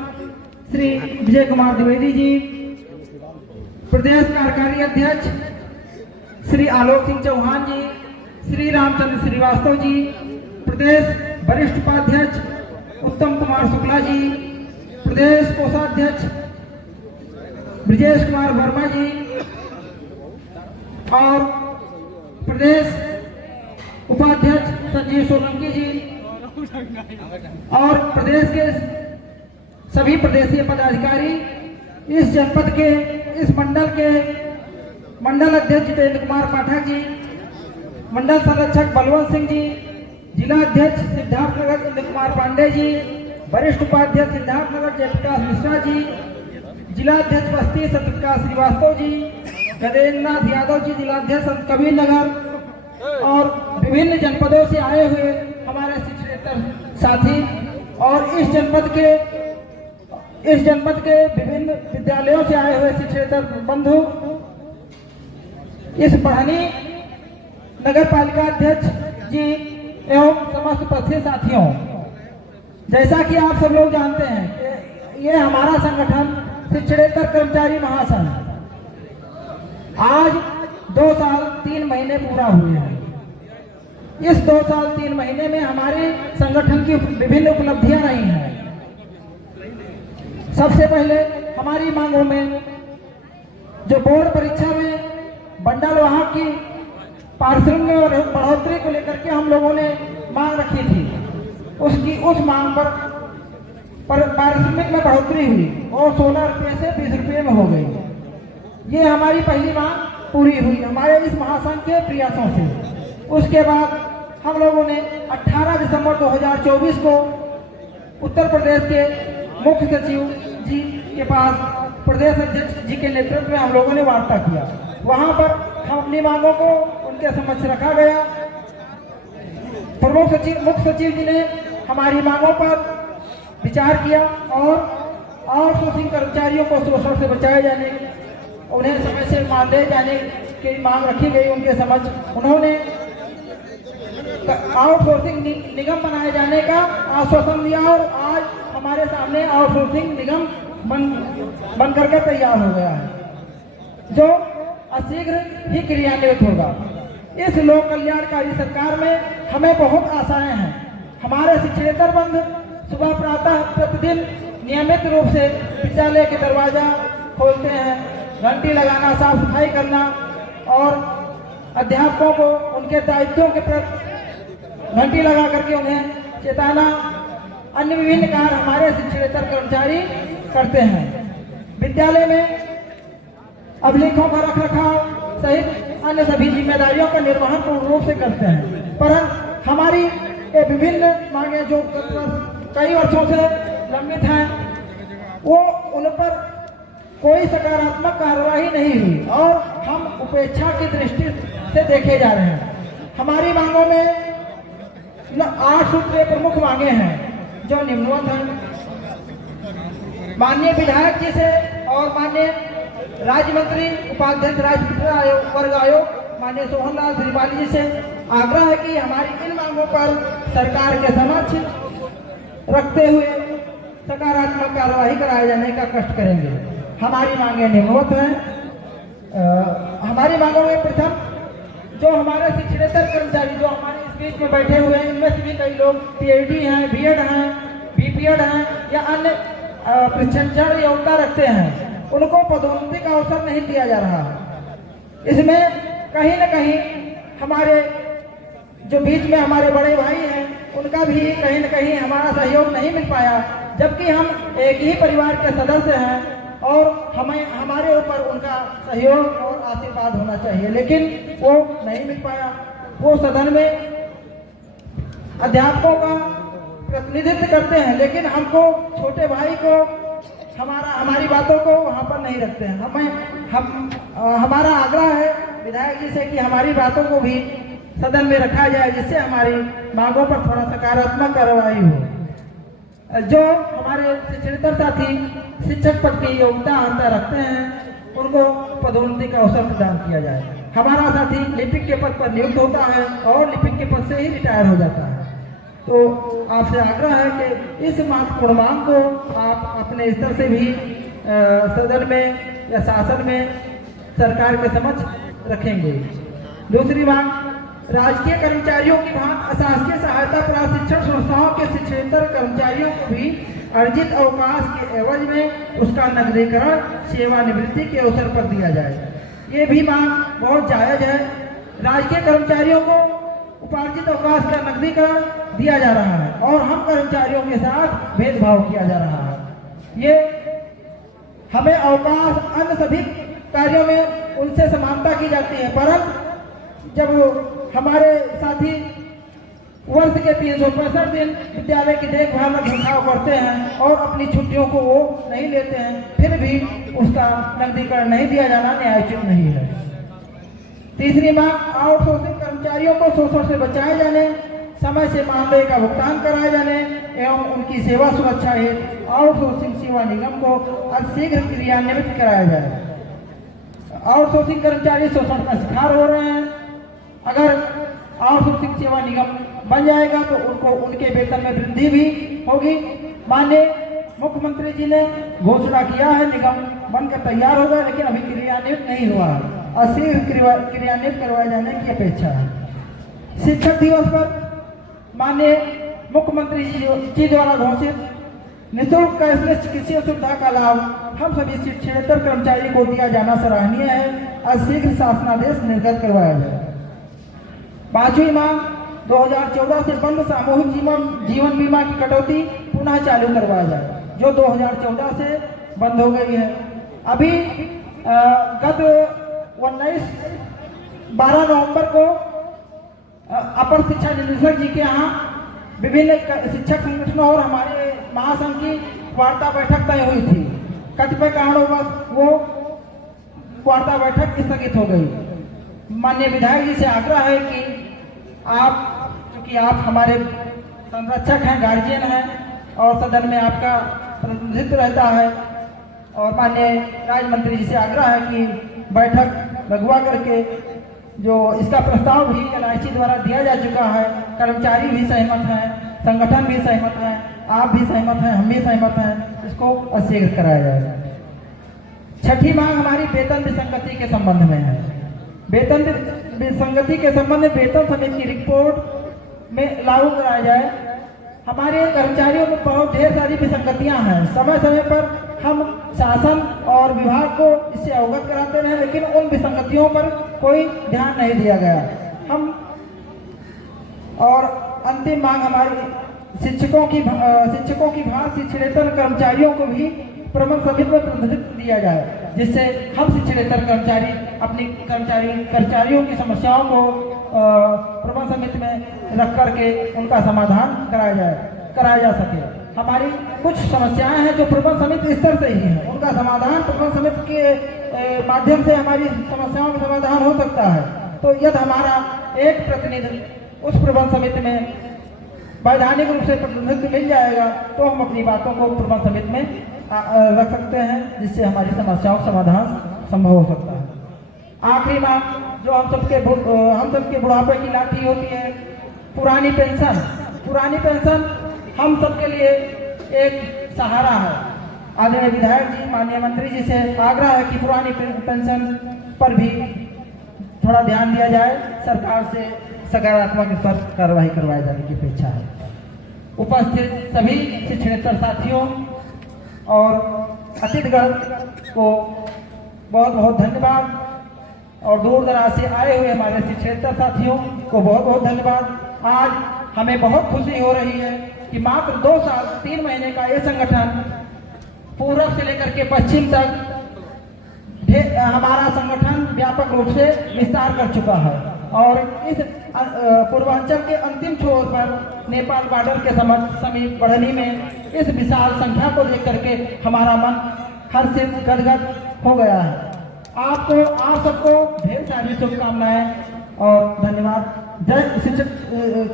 श्री विजय कुमार द्विवेदी जी, प्रदेश कार्यकारी अध्यक्ष श्री आलोक सिंह चौहान जी, श्री रामचंद्र श्रीवास्तव जी, प्रदेश वरिष्ठ उपाध्यक्ष उत्तम कुमार शुक्ला जी, प्रदेश कोषाध्यक्ष ब्रिजेश कुमार वर्मा जी और प्रदेश उपाध्यक्ष संजीव सोलंकी जी और प्रदेश के सभी प्रदेशीय पदाधिकारी इस जनपद के, इस मंडल के मंडल अध्यक्ष जितेंद्र कुमार पाठक जी, मंडल संरक्षक बलवंत सिंह जी, जिला अध्यक्ष सिद्धार्थनगर इंद्र कुमार पांडे जी, वरिष्ठ उपाध्यक्ष सिद्धार्थनगर जयप्रकाश मिश्रा जी, जिला अध्यक्ष बस्ती सत्यप्रकाश श्रीवास्तव जी, गजेंद्र नाथ यादव जी, जिला अध्यक्ष कबीर नगर और विभिन्न जनपदों से आए हुए हमारे शिक्षकेतर साथी और इस जनपद के विभिन्न विद्यालयों से आए हुए शिक्षकेतर बंधु, इस बढ़नी नगर पालिका अध्यक्ष जी एवं समस्त उपस्थित साथियों, जैसा कि आप सब लोग जानते हैं कि ये हमारा संगठन शिक्षकेतर कर्मचारी महासंघ आज 2 साल 3 महीने पूरा हुए हैं। इस 2 साल 3 महीने में हमारे संगठन की विभिन्न उपलब्धियां रही हैं। सबसे पहले हमारी मांगों में जो बोर्ड परीक्षा में बंडल वाहक की पारिश्रमिक में बढ़ोतरी को लेकर के हम लोगों ने मांग रखी थी, उस मांग पर पारिश्रमिक में बढ़ोतरी हुई और 16 रुपये से 20 रुपये में हो गई। ये हमारी पहली मांग पूरी हुई हमारे इस महासंघ के प्रयासों से। उसके बाद हम लोगों ने 18 दिसंबर 2024 को उत्तर प्रदेश के मुख्य सचिव जी के पास प्रदेश अध्यक्ष जी के नेतृत्व में हम लोगों ने वार्ता किया। वहां पर हम अपनी मांगों को उनके समक्ष रखा गया। प्रमुख सचिव, मुख्य सचिव जी ने हमारी मांगों पर विचार किया और आउटसोर्सिंग कर्मचारियों को शोषण से बचाए जाने, उन्हें समय से मानदेय जाने की मांग रखी गई उनके समक्ष। उन्होंने आउटसोर्सिंग निगम बनाए जाने का आश्वासन दिया और आज हमारे सामने आउटसोर्सिंग निगम बन करके तैयार हो गया है, जो अशीघ्र ही क्रियान्वित होगा। इस लोक कल्याणकारी सरकार में हमें बहुत आशाएं हैं। हमारे शिक्षकेतर बंधु सुबह प्रातः प्रतिदिन नियमित रूप से विद्यालय के दरवाजा खोलते हैं, घंटी लगाना, साफ सफाई करना और अध्यापकों को उनके दायित्वों के प्रति घंटी लगा करके उन्हें चेताना, अन्य विभिन्न कार्य हमारे शिक्षकेतर कर्मचारी करते हैं। विद्यालय में अभिलेखों का रखरखाव सहित अन्य सभी जिम्मेदारियों का निर्वहन पूर्ण रूप से करते हैं। पर हमारी ये विभिन्न मांगे जो कई वर्षों से लंबित हैं, वो उन पर कोई सकारात्मक कार्रवाई नहीं हुई और हम उपेक्षा की दृष्टि से देखे जा रहे हैं। हमारी मांगों में 8 सूत्रीय प्रमुख मांगे हैं जो निम्नवत हैं। माननीय विधायक जी से और माननीय राज्य मंत्री उपाध्यक्ष राज्य वर्ग आयोग माननीय सोहन लाल श्रीवाली जी से आग्रह है कि हमारी इन मांगों पर सरकार के समक्ष रखते हुए सकारात्मक कार्रवाई कराए जाने का कष्ट करेंगे। हमारी मांगे निम्नवत हैं। हमारी मांगों में प्रथम, जो हमारे शिक्षकेतर कर्मचारी जो हमारे इस बीच में बैठे हुए हैं, इनमें से भी कई लोग PhD हैं, BEd हैं, BPEd हैं या अन्य प्रशिक्षण योग्यता रखते हैं, उनको पदोन्नति का अवसर नहीं दिया जा रहा है। इसमें कहीं न कहीं हमारे जो बीच में हमारे बड़े भाई हैं, उनका भी कहीं न कहीं हमारा सहयोग नहीं मिल पाया, जबकि हम एक ही परिवार के सदस्य हैं और हमारे ऊपर उनका सहयोग और आशीर्वाद होना चाहिए, लेकिन वो नहीं मिल पाया। वो सदन में अध्यापकों का प्रतिनिधित्व करते हैं, लेकिन हमको छोटे भाई को हमारी बातों को वहाँ पर नहीं रखते हैं। हमारा आग्रह है विधायक जी से कि हमारी बातों को भी सदन में रखा जाए, जिससे हमारी मांगों पर थोड़ा सकारात्मक कार्रवाई हो। जो हमारे शिक्षकेतर साथी शिक्षक पद की योग्यता अंतर रखते हैं, उनको पदोन्नति का अवसर प्रदान किया जाए। हमारा साथी लिपिक के पद पर नियुक्त होता है और लिपिक के पद से ही रिटायर हो जाता है। तो आपसे आग्रह है कि इस महत्वपूर्ण मांग को आप अपने स्तर से भी सदन में या शासन में सरकार के समक्ष रखेंगे। दूसरी मांग, राजकीय कर्मचारियों की भांति अशासकीय सहायता प्राप्त शिक्षण संस्थाओं के शिक्षकेतर कर्मचारियों को भी अर्जित अवकाश के एवज में उसका नगदीकरण सेवानिवृत्ति के अवसर पर दिया जाए। ये भी मांग बहुत जायज है। राजकीय कर्मचारियों को उपार्जित अवकाश का नगदीकरण दिया जा रहा है और हम कर्मचारियों के साथ भेदभाव किया जा रहा है। ये हमें अवकाश अन्य सभी कार्यों में उनसे समानता की जाती है, परंतु जब हमारे साथी वर्ष के 365 दिन विद्यालय की देखभाल में घुसाव करते हैं और अपनी छुट्टियों को वो नहीं लेते हैं, फिर भी उसका नकदीकरण नहीं दिया जाना न्यायोचित नहीं है। तीसरी मांग, आउटसोर्सिंग कर्मचारियों को शोषण से बचाए जाने, समय से मानदेय का भुगतान कराए जाने एवं उनकी सेवा सुरक्षा हेतु आउटसोर्सिंग सेवा निगम को अतिशीघ्र क्रियान्वित कराया जाए। आउटसोर्सिंग कर्मचारी शोषण का शिकार हो रहे हैं। अगर आउटसोर्सिंग सेवा निगम बन जाएगा तो उनको उनके वेतन में वृद्धि भी होगी। माननीय मुख्यमंत्री जी ने घोषणा किया है निगम बनकर तैयार होगा, लेकिन अभी क्रियान्वित नहीं हुआ है और शीघ्र क्रियान्वित करवाए जाने की अपेक्षा है। शिक्षक दिवस पर माननीय मुख्यमंत्री जी द्वारा घोषित निःशुल्क कैशलेस चिकित्सीय सुविधा का लाभ हम सभी शिक्षकेतर कर्मचारी को दिया जाना सराहनीय है और शीघ्र शासनादेश निर्गत करवाया जाए। पांचवी मांग, 2014 से बंद सामूहिक जीवन बीमा की कटौती पुनः चालू करवाया जाए, जो 2014 से बंद हो गई है। अभी गत 12 नवंबर को अपर शिक्षा निदेशक जी के यहाँ विभिन्न शिक्षक संगठनों और हमारे महासंघ की वार्ता बैठक तय हुई थी। कतिपय कारणों पर वो वार्ता बैठक स्थगित हो गई। माननीय विधायक जी से आग्रह है कि आप, क्योंकि आप हमारे संरक्षक हैं, गार्जियन हैं और सदन में आपका प्रतिनिधित्व रहता है, और माननीय राज्य मंत्री जी से आग्रह है कि बैठक लगवा करके जो इसका प्रस्ताव भी LIC द्वारा दिया जा चुका है, कर्मचारी भी सहमत हैं, संगठन भी सहमत हैं, आप भी सहमत हैं, हम भी सहमत हैं, इसको अशीघ्र कराया जाए। छठी मांग हमारी वेतन विसंगति के संबंध में है। वेतन विसंगति के संबंध में वेतन समिति की रिपोर्ट में लागू कराया जाए। हमारे कर्मचारियों में बहुत ढेर सारी विसंगतियां हैं। समय समय पर हम शासन और विभाग को इससे अवगत कराते रहे, लेकिन उन विसंगतियों पर कोई ध्यान नहीं दिया गया। हम और अंतिम मांग हमारी शिक्षकों की भांति शिक्षकेतर कर्मचारियों को भी प्रबंध समिति में प्रतिनिधित्व दिया जाए, जिससे हम शिक्षकेतर कर्मचारी अपनी कर्मचारियों की समस्याओं को प्रबंध समिति में रख करके उनका समाधान कराया जा सके। हमारी कुछ समस्याएं हैं जो प्रबंध समिति स्तर से ही है, उनका समाधान प्रबंध समिति के माध्यम से हमारी समस्याओं का समाधान हो सकता है। तो यदि हमारा एक प्रतिनिधि उस प्रबंध समिति में वैधानिक रूप से प्रतिनिधित्व मिल जाएगा तो हम अपनी बातों को प्रबंध समिति में रख सकते हैं, जिससे हमारी समस्याओं का समाधान संभव हो सकता है। आखिरी मांग, जो हम सबके बुढ़ापे की लाठी होती है, पुरानी पेंशन हम सबके लिए एक सहारा है। आदरणीय विधायक जी, माननीय मंत्री जी से आग्रह है कि पुरानी पेंशन पर भी थोड़ा ध्यान दिया जाए, सरकार से सकारात्मक स्तर कार्रवाई करवाई जाने की अपेक्षा है। उपस्थित सभी शिक्षकेतर साथियों और अतिथिगण को बहुत बहुत धन्यवाद, और दूर दराज से आए हुए हमारे शिक्षकेतर साथियों को बहुत बहुत धन्यवाद। आज हमें बहुत खुशी हो रही है कि मात्र 2 साल 3 महीने का ये संगठन पूर्व से लेकर के पश्चिम तक हमारा संगठन व्यापक रूप से विस्तार कर चुका है, और इस पूर्वांचल के अंतिम छोर पर नेपाल बॉर्डर के समीप बढ़नी में इस विशाल संख्या को देख करके हमारा मन हर्षित गदगद हो गया है। आप सबको ढेर सारी शुभकामनाएं और धन्यवाद। जय शिक्षक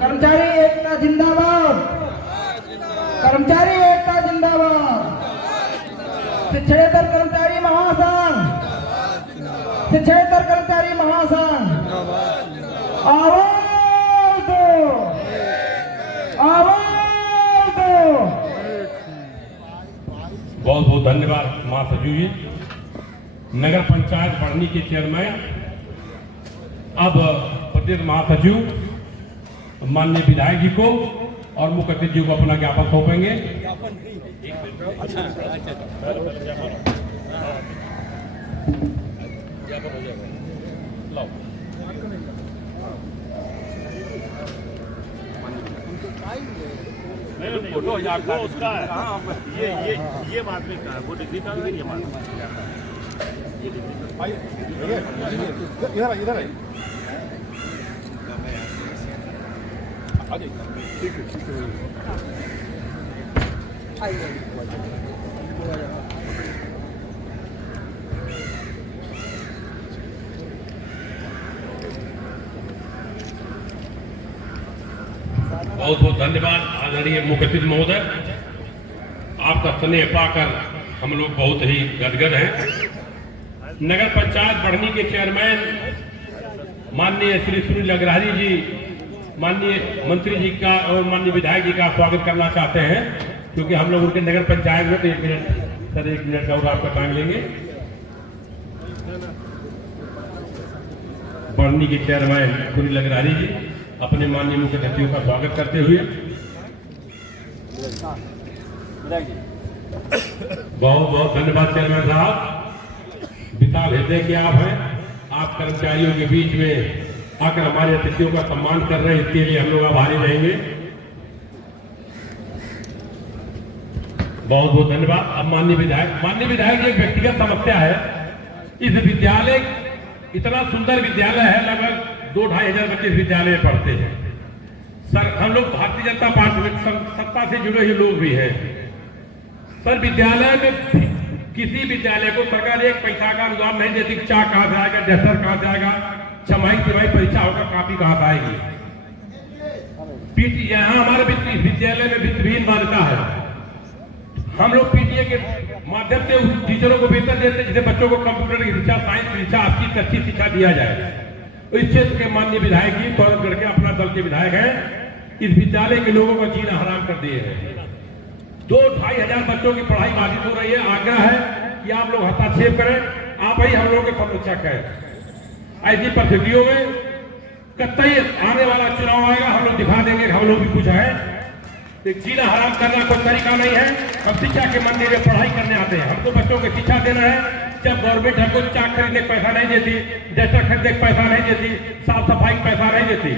कर्मचारी एकता जिंदाबाद, कर्मचारी एकता जिंदाबाद, शिक्षकेतर कर्मचारी महासंघ, शिक्षकेतर कर्मचारी महासंघ, आवाज दो, आवाज दो। बहुत बहुत धन्यवाद महासचिव जी। नगर पंचायत बढ़नी के चेयरमैन अब प्रदेश महासचिव माननीय विधायक जी को और मुख्य अतिथि जी को अपना ज्ञापन सौंपेंगे। नहीं फोटो वो उसका है। ये माध्यमिक का है, वो डिग्री का है, ये माध्यमिक इधर इधर बहुत बहुत धन्यवाद आदरणीय मुख्य अतिथि महोदय, आपका स्नेह पाकर हम लोग बहुत ही गदगद हैं। नगर पंचायत बढ़नी के चेयरमैन माननीय श्री सुनील अग्रवाल जी, माननीय मंत्री जी का और माननीय विधायक जी का स्वागत करना चाहते हैं, क्योंकि हम लोग उनके नगर पंचायत में तो 1 मिनट सर 1 मिनट का और आपका टाइम लेंगे। बढ़नी के चेयरमैन सुनील अग्रवाल जी अपने माननीय मुख्य अतिथियों का स्वागत करते हुए बहुत बहुत धन्यवाद चेयरमैन साहब, विशाल हृदय के आप हैं। आप कर्मचारियों के बीच में आकर हमारे अतिथियों का सम्मान कर रहे हैं, इसके लिए हम लोग आभारी रहेंगे। बहुत बहुत धन्यवाद। अब माननीय विधायक की एक व्यक्तिगत समस्या है। इस विद्यालय इतना सुंदर विद्यालय है, लगभग 2-2.5 हजार बच्चे इस विद्यालय में पढ़ते हैं। सर हम लोग भारतीय जनता पार्टी सत्ता से जुड़े हुए लोग भी हैं। सर विद्यालय में किसी विद्यालय को सरकार 1 पैसा का अनुदान नहीं देती। चाक कहां से आएगा, डस्टर कहां से आएगा, छमाही तिमाही परीक्षा होगा, कॉपी कहां से आएगी। पीटी यहाँ हमारे विद्यालय में वित्तहीन मान्यता है। हम लोग पीटीए के माध्यम से उस टीचरों को वेतन देते हैं जिसे बच्चों को कंप्यूटर की शिक्षा, साइंस की शिक्षा, अच्छी शिक्षा दिया जाए। इस क्षेत्र के माननीय विधायक जी तौरगढ़ के अपना दल के विधायक हैं, इस विद्यालय के लोगों का जीना हराम कर दिए हैं। 2-2.5 हजार बच्चों की पढ़ाई बाधित हो रही है। आग्रह है कि आप लोग हस्तक्षेप करें, आप ही हम लोग के संरक्षक हैं। ऐसी परिस्थितियों में कतई आने वाला चुनाव आएगा, हम लोग दिखा देंगे हम लोग भी कुछ है। जीना हराम करना कोई तरीका नहीं है। हम शिक्षा के मंदिर में पढ़ाई करने आते हैं, हमको बच्चों को शिक्षा देना है। जब गवर्नमेंट हमको चाक खरीदने का पैसा नहीं देती, डस्टर खरीदने का पैसा नहीं देती, साफ सफाई का पैसा नहीं देती,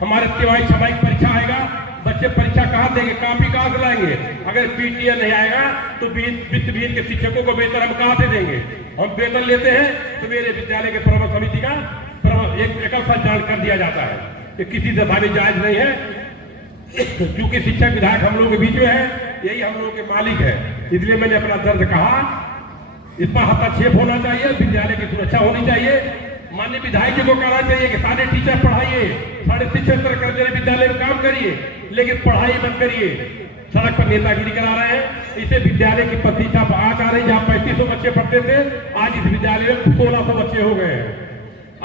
हमारे तिमाही छमाही परीक्षा आएगा, बच्चे परीक्षा कहाँ देंगे, कॉपी कहाँ से लाएंगे। अगर पीटीए नहीं आएगा तो वित्तहीन के शिक्षकों को वेतन हम कहाँ से देंगे। हम वेतन लेते हैं तो मेरे विद्यालय के प्रबंधन समिति का एक संचालन कर दिया जाता है। ये किसी दफा भी जायज नहीं है। क्योंकि शिक्षक विधायक हम लोगों के बीच में है, यही हम लोगों के मालिक है, इसलिए मैंने अपना दर्द कहा। इस पर हस्तक्षेप होना चाहिए, विद्यालय की सुरक्षा होनी चाहिए। माननीय विधायक जी को कहना चाहिए कि सारे टीचर पढ़ाइए, सारे शिक्षक कर्मचारी विद्यालय में काम करिए, लेकिन पढ़ाई मत करिए। सड़क पर नेतागिरी करा रहे हैं। इसे विद्यालय की प्रतिष्ठा आज आ रही, जहाँ 3500 बच्चे पढ़ते थे, आज इस विद्यालय में 1600 बच्चे हो गए हैं।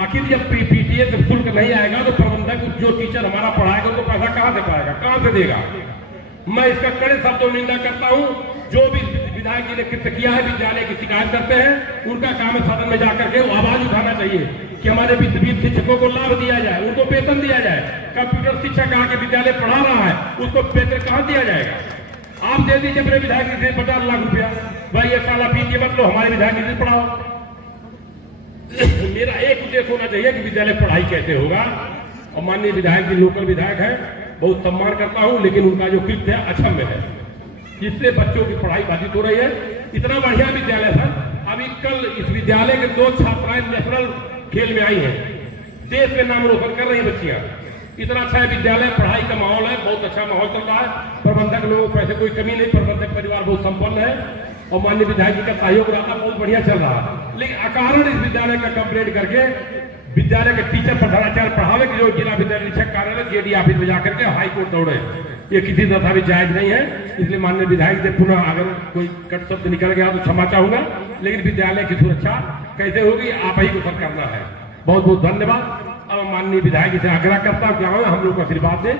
आखिर जब पीटीए से शुल्क नहीं आएगा तो प्रबंधक जो टीचर हमारा पढ़ाएगा तो पैसा कहां से पाएगा, कहां से देगा। मैं इसका कड़े शब्दों में निंदा करता हूं। जो भी विधायक जी ने कृत्य किया है, विद्यालय की शिकायत करते हैं, उनका काम है सदन में जाकर के आवाज उठाना चाहिए कि हमारे वित्तहीन शिक्षकों को लाभ दिया जाए, उनको वेतन दिया जाए। कंप्यूटर शिक्षक आके विद्यालय पढ़ा रहा है, उसको वेतन कहां दिया जाएगा। आप दे दीजिए अपने विधायक जी से 50 लाख रुपया, भाई ये साला पीटीए मत लो, हमारे विधायक जी से पढ़ाओ। मेरा एक उद्देश्य होना चाहिए कि विद्यालय पढ़ाई कैसे होगा। और माननीय विधायक जी लोकल विधायक है, बहुत सम्मान करता हूं, लेकिन उनका जो कृत्य है अक्षम्य है, जिससे बच्चों की पढ़ाई बाधित हो रही है। इतना बढ़िया विद्यालय था। अभी कल इस विद्यालय के 2 छात्राएं नेशनल खेल में आई हैं, देश में नाम रोशन कर रही बच्चियां। इतना अच्छा है विद्यालय, पढ़ाई का माहौल है, बहुत अच्छा माहौल चल रहा है। प्रबंधक लोगों को पैसे कोई कमी नहीं, प्रबंधक परिवार बहुत संपन्न है और माननीय विधायक जी का सहयोग रहा, बहुत बढ़िया चल रहा है। लेकिन अकारण इस विद्यालय का कंप्लेंट करके विद्यालय के टीचर प्रधानाचार्य पढ़ावे के जो जिला विद्यालय शिक्षक कार्यालय जेडी ऑफिस में जाकर के हाई कोर्ट दौड़े, ये किसी तरह भी जायज नहीं है। इसलिए माननीय विधायक से पुनः अगर कोई कट शब्द निकल गया तो क्षमा चाहूंगा, लेकिन विद्यालय की सुरक्षा कैसे होगी आप ही को सर करना है। बहुत बहुत धन्यवाद। अब माननीय विधायक से आग्रह करता हूँ क्या हम लोग को आशीर्वाद दे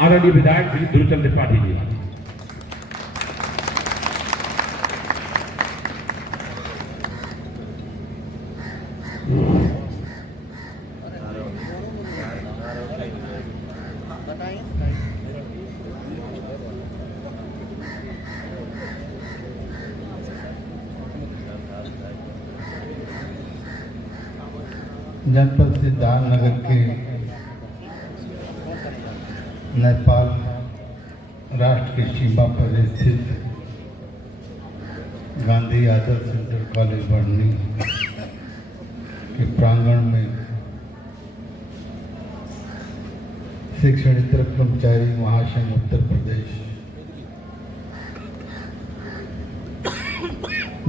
आदरणीय विधायक श्री ध्रुवचंद त्रिपाठी जी। जनपद सिद्धार्थनगर के नेपाल राष्ट्र की सीमा पर स्थित गांधी आदर्श इंटर कॉलेज बढ़नी के प्रांगण में शिक्षणेतर कर्मचारी महासंघ उत्तर प्रदेश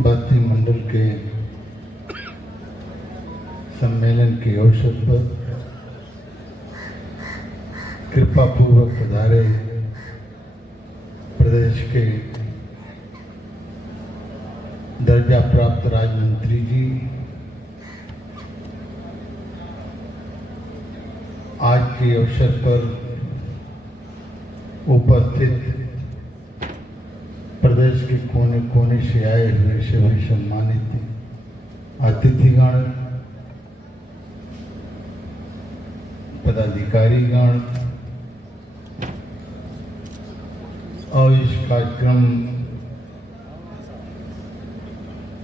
बस्ती मंडल के सम्मेलन के अवसर पर कृपा पूर्वक पधारे प्रदेश के दर्जा प्राप्त राज्य मंत्री जी, आज के अवसर पर उपस्थित प्रदेश के कोने कोने से आए हुए सभी सम्मानित अतिथिगण, पदाधिकारीगण और इस कार्यक्रम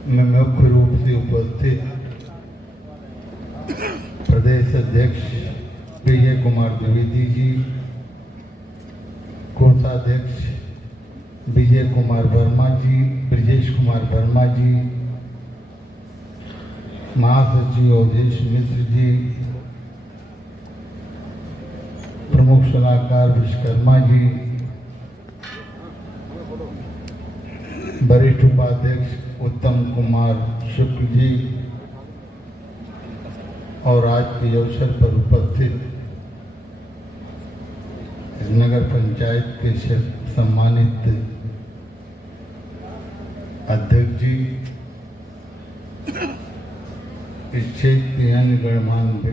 में मुख्य रूप से उपस्थित प्रदेश अध्यक्ष विजय कुमार द्विवेदी जी, कोषाध्यक्ष विजय कुमार वर्मा जी, ब्रजेश कुमार वर्मा जी, महासचिव अवधेश मिश्र जी, प्रमुख सलाहकार विश्वकर्मा जी, वरिष्ठ उपाध्यक्ष उत्तम कुमार शुक्ल जी और आज के अवसर पर उपस्थित नगर पंचायत के सम्मानित अध्यक्ष जी, इस क्षेत्र के अन्य गणमान्य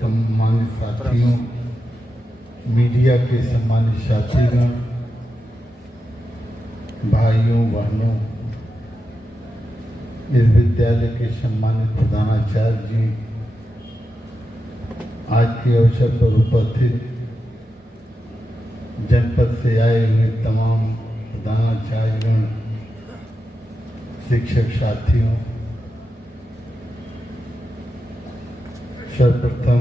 सम्मानित साथियों, मीडिया के सम्मानित साथीगण, भाइयों बहनों, इस विद्यालय के सम्मानित प्रधानाचार्य जी, आज के अवसर पर उपस्थित जनपद से आए हुए तमाम प्रधानाचार्यगण, शिक्षक साथियों, सर्वप्रथम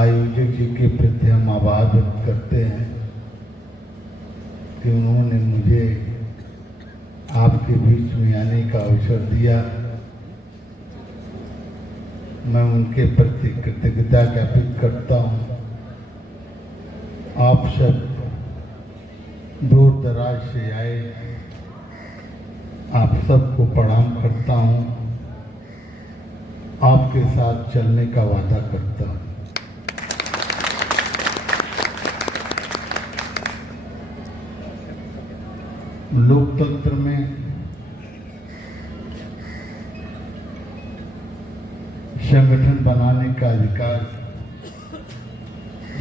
आयोजक जी के प्रति हम आभार व्यक्त करते हैं कि उन्होंने मुझे आपके बीच में आने का अवसर दिया। मैं उनके प्रति कृतज्ञता ज्ञापित करता हूँ। आप सब दूर दराज से आए, आप सबको प्रणाम करता हूँ, आपके साथ चलने का वादा करता हूँ। लोकतंत्र में संगठन बनाने का अधिकार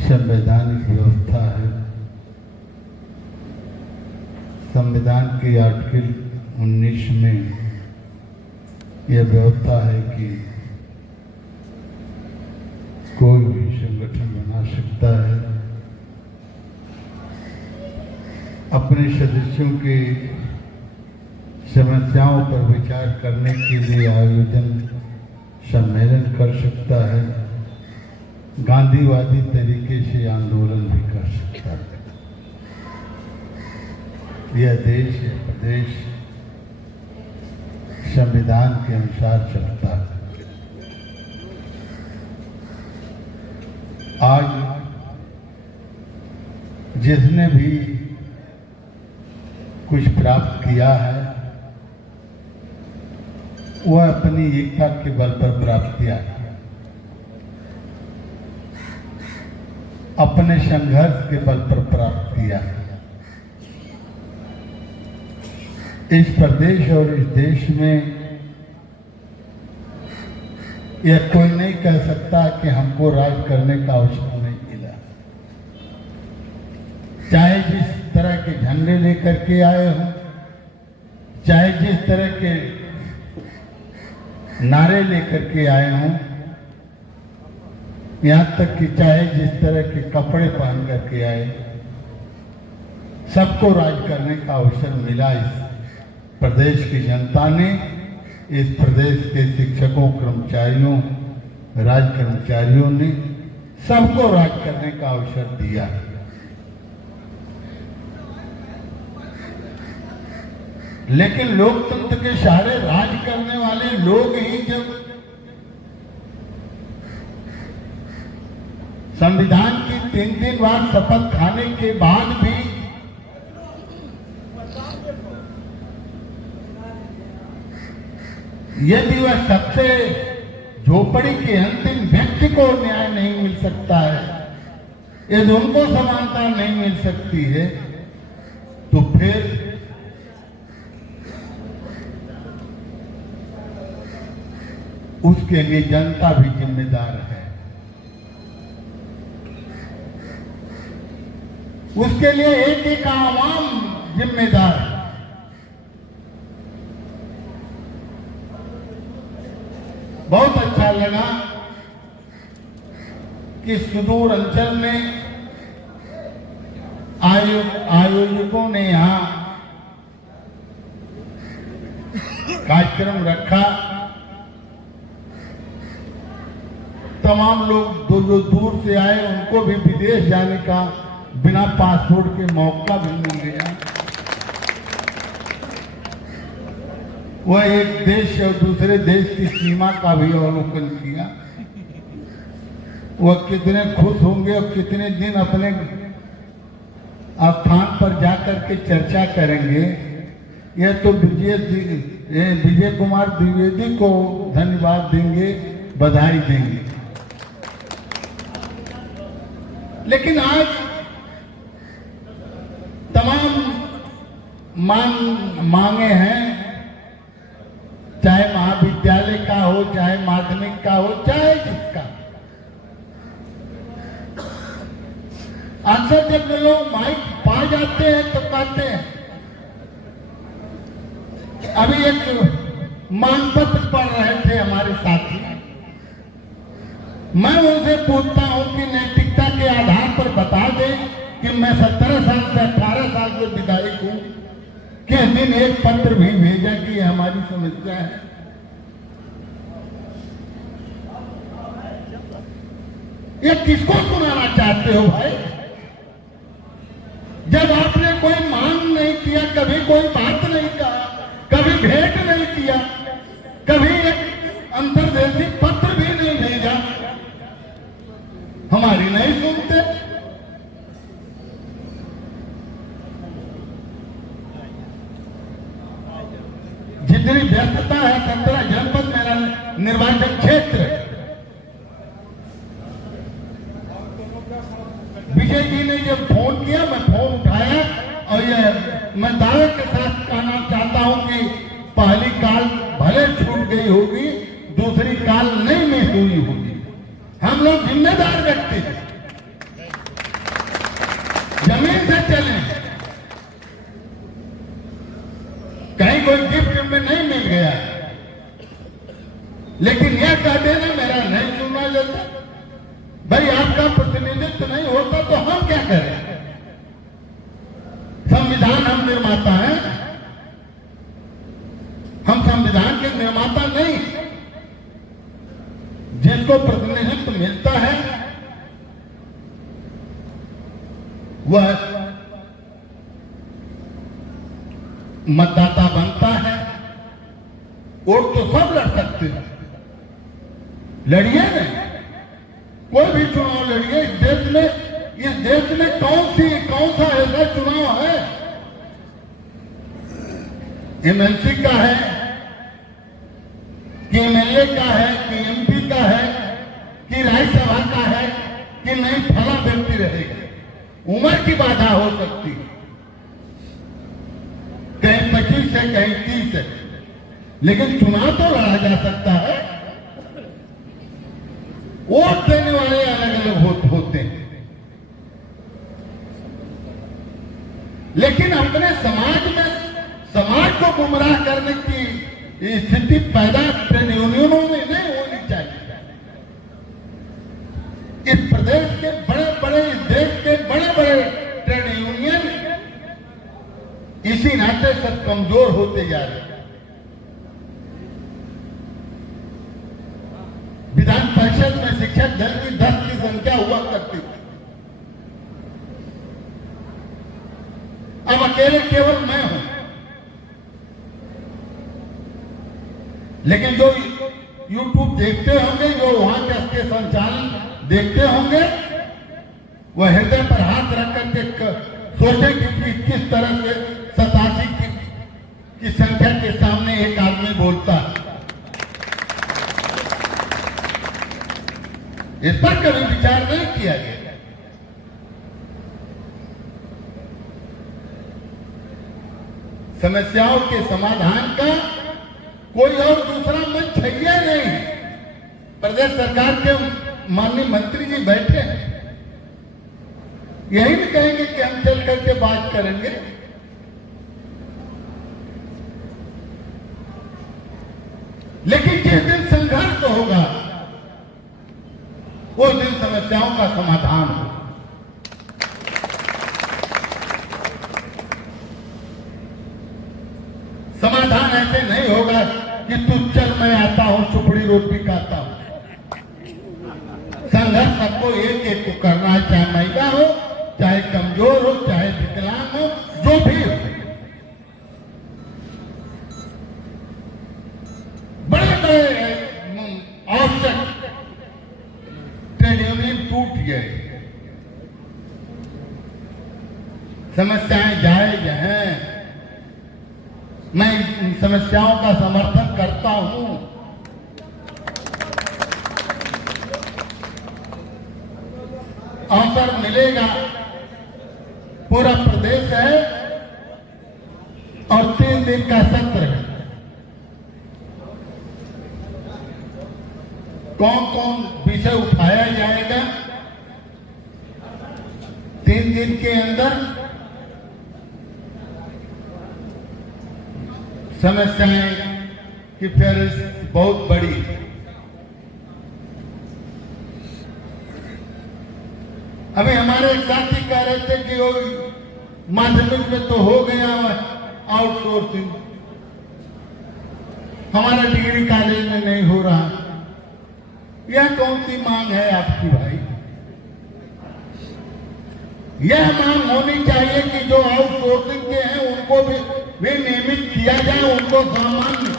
संवैधानिक व्यवस्था है। संविधान के आर्टिकल 19 में यह व्यवस्था है कि कोई भी संगठन बना सकता है। अपने सदस्यों के समस्याओं पर विचार करने के लिए आयोजन सम्मेलन कर सकता है, गांधीवादी तरीके से आंदोलन भी कर सकता है। यह देश या प्रदेश संविधान के अनुसार चलता है। आज जिसने भी कुछ प्राप्त किया है वह अपनी एकता के बल पर प्राप्त किया है, अपने संघर्ष के बल पर प्राप्त किया है। इस प्रदेश और इस देश में यह कोई नहीं कह सकता कि हमको राज करने का अवसर नहीं मिला। चाहे जिस तरह के झंडे लेकर के आए हों, चाहे जिस तरह के नारे लेकर के आए हों, यहाँ तक कि चाहे जिस तरह के कपड़े पहन करके आए, सबको राज करने का अवसर मिला। इस प्रदेश की जनता ने, इस प्रदेश के शिक्षकों, कर्मचारियों, राज्य कर्मचारियों ने सबको राज करने का अवसर दिया। लेकिन लोकतंत्र के सहारे राज करने वाले लोग ही जब संविधान की 3 बार शपथ खाने के बाद भी यदि वह सबसे झोपड़ी के अंतिम व्यक्ति को न्याय नहीं मिल सकता है, यदि उनको समानता नहीं मिल सकती है, तो फिर उसके लिए जनता भी जिम्मेदार है। उसके लिए एक एक आवाम जिम्मेदार है। बहुत अच्छा लगा कि सुदूर अंचल में आयोजकों ने यहां कार्यक्रम रखा। तमाम लोग जो दूर से आए उनको भी विदेश जाने का बिना पासपोर्ट के मौका भी मिल गया। वह एक देश और दूसरे देश की सीमा का भी अवलोकन किया। वह कितने खुश होंगे और कितने दिन अपने स्थान पर जाकर के चर्चा करेंगे। यह तो विजय कुमार द्विवेदी को धन्यवाद देंगे, बधाई देंगे। लेकिन आज तमाम मांगे हैं, चाहे महाविद्यालय का हो, चाहे माध्यमिक का हो, चाहे जिसका। अक्सर जब लोग माइक पा जाते हैं तो कहते हैं। अभी एक मांग पत्र पढ़ रहे थे हमारे साथी, मैं उनसे पूछता हूं कि नैतिकता के आधार पर बता दें कि मैं 17 साल से 18 साल से विधायक हूं, किस दिन एक पत्र भी भेजा कि यह हमारी समस्या है। ये किसको सुनाना चाहते हो भाई? जब आपने कोई मांग नहीं किया, कभी कोई बात नहीं कहा, कभी भेंट नहीं किया, कभी एक अंतर्देशीय पत्र भी नहीं भेजा, हमारी नहीं सुनते। जितनी व्यस्तता है 17 जनपद मेरा निर्वाचन क्षेत्र। विजय जी ने जब फोन किया, मैं फोन उठाया और ये मैं दावे के साथ कहना चाहता हूं कि पहली कॉल भले छूट गई होगी, दूसरी कॉल नहीं मिस हुई होगी। हम लोग जिम्मेदार व्यक्ति हैं, जमीन से चले। कहीं कोई गिफ्ट में नहीं मिल गया, लेकिन यह कह देना मेरा नहीं सुनना जाता। भाई आपका प्रतिनिधित्व नहीं होता तो हम क्या करें? संविधान हम निर्माता हैं, हम संविधान के निर्माता नहीं। जिसको प्रतिनिधित्व मिलता है वह मतदाता बनता है। वोट तो सब लड़ सकते हैं, लड़िए नहीं, कोई भी चुनाव लड़िए। इस देश में कौन सा ऐसा चुनाव है, एमएलसी का है कि एमएलए का है कि एमपी का है कि राज्यसभा का है कि नहीं, फला व्यक्ति रहेगा। उम्र की बाधा हो सकती है, कहीं 25 है कहीं 30 है, लेकिन चुनाव तो लड़ा जा सकता है। वोट देने वाले अलग अलग होते हैं, लेकिन अपने समाज को गुमराह करने की स्थिति पैदा ट्रेड यूनियनों में नहीं होनी चाहिए। इस प्रदेश के बड़े इस देश के बड़े ट्रेड यूनियन इसी नाते सब कमजोर होते जा रहे हैं। विधान परिषद में शिक्षक दल की 10 की संख्या हुआ करती थी, अब अकेले केवल मैं हूं। लेकिन जो YouTube देखते होंगे, जो वहां के संचालन देखते होंगे, वह हृदय पर हाथ रख करके सोचेंगे कि किस तरह से 87 की संख्या के सामने एक आदमी बोलता है। इस पर कभी विचार नहीं किया गया। समस्याओं के समाधान का कोई और दूसरा मंच है ही नहीं। प्रदेश सरकार के माननीय मंत्री जी बैठे हैं, यही नहीं कहेंगे कि हम चल करके बात करेंगे। लेकिन जिस दिन संघर्ष होगा उस दिन समस्याओं का समाधान हो। समाधान ऐसे नहीं होगा कि तू चल मैं आता हूं, सुपड़ी रोटी खाता हूं। संघर्ष सबको एक एक को करना है, चाहे महिला हो, चाहे कमजोर हो, चाहे विकलांग हो, जो भी हो। बड़े बड़े आवश्यक ट्रेड यूनियन टूट गए। समस्याएं जायज हैं, मैं इन समस्याओं का समर्थन करता हूं। अवसर मिलेगा, पूरा प्रदेश है और 3 दिन का सत्र है। कौन कौन विषय उठाया जाएगा 3 दिन के अंदर? समस्याएं की फहरिस्त बहुत बड़ी। अभी हमारे एक साथी कह रहे थे कि वो माध्यमिक में तो हो गया आउटसोर्सिंग, हमारा डिग्री कॉलेज में नहीं हो रहा। यह कौन सी मांग है आपकी भाई? यह मांग होनी चाहिए कि जो आउटसोर्सिंग के हैं उनको भी नियमित किया जाए, उनको सामान्य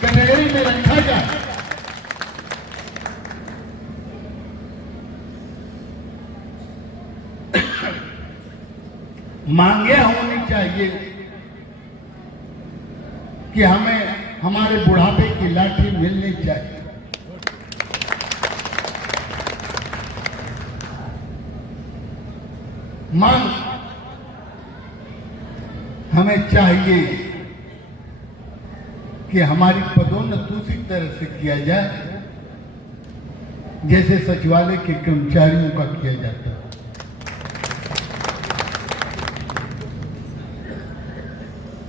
कैटेगरी में रखा जाए। मांगे होनी चाहिए कि हमें हमारे बुढ़ापे की लाठी मिलनी चाहिए। मांग हमें चाहिए कि हमारी पदोन्नति उसी तरह से किया जाए जैसे सचिवालय के कर्मचारियों का किया जाता है।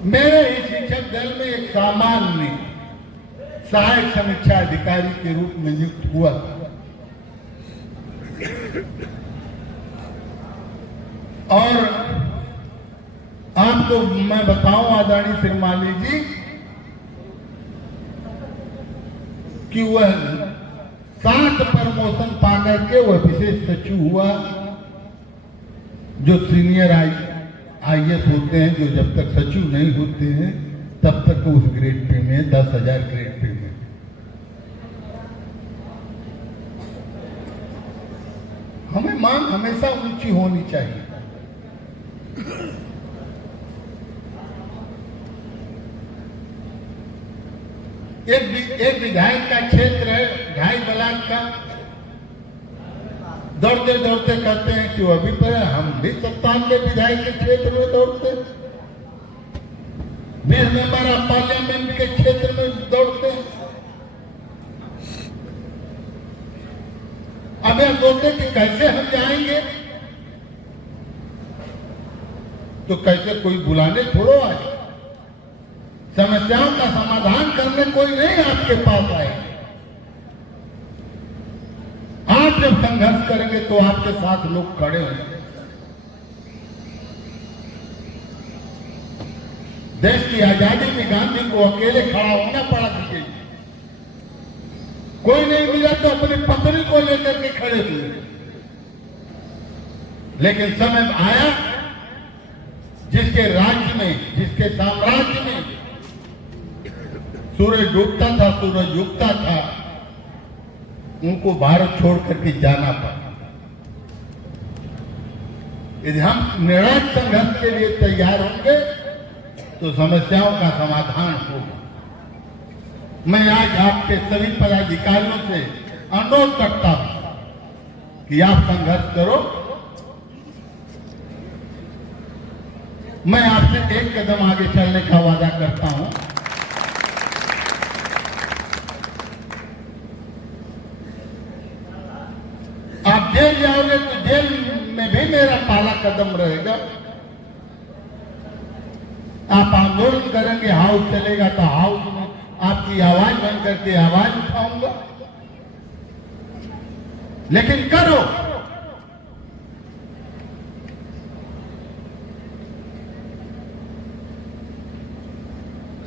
मेरे ही शिक्षक दल में एक सामान्य सहायक समीक्षा अधिकारी के रूप में नियुक्त हुआ। और आपको मैं बताऊं आदरणीय श्रीमाली जी कि वह 7 प्रमोशन पाकर के वह विशेष सचिव हुआ। जो सीनियर IAS होते हैं, जो जब तक सचिव नहीं होते हैं तब तक उस ग्रेड पे में 10,000 ग्रेड पे में। हमें मांग हमेशा ऊंची होनी चाहिए। एक विधायक का क्षेत्र है 2.5 ब्लॉक का। दौड़ते दौड़ते कहते हैं कि अभी पर हम भी 97 विधायक के क्षेत्र में दौड़ते, 20 मेंबर ऑफ पार्लियामेंट के क्षेत्र में दौड़ते। अब यह सोचते कि कैसे हम जाएंगे, तो कैसे कोई बुलाने छोड़ो आए। समस्याओं का समाधान करने कोई नहीं आपके पास आए। आप जब संघर्ष करेंगे तो आपके साथ लोग खड़े होंगे। देश की आजादी में गांधी को अकेले खड़ा होना पड़ा था। कोई नहीं मिला तो अपनी पत्नी को लेकर के खड़े हुए। लेकिन समय आया जिसके राज्य में, जिसके साम्राज्य में सूरज डूबता था, सूरज उगता था, उनको भारत छोड़ करके जाना पड़ा। यदि हम निर्णायक संघर्ष के लिए तैयार होंगे तो समस्याओं का समाधान होगा। मैं आज आपके सभी पदाधिकारियों से अनुरोध करता हूं कि आप संघर्ष करो। मैं आपसे एक कदम आगे चलने का वादा करता हूं। आप जेल जाओगे तो जेल में भी मेरा पहला कदम रहेगा। आप आंदोलन करेंगे, हाउस चलेगा तो हाउस में आपकी आवाज बन करके आवाज उठाऊंगा। लेकिन करो,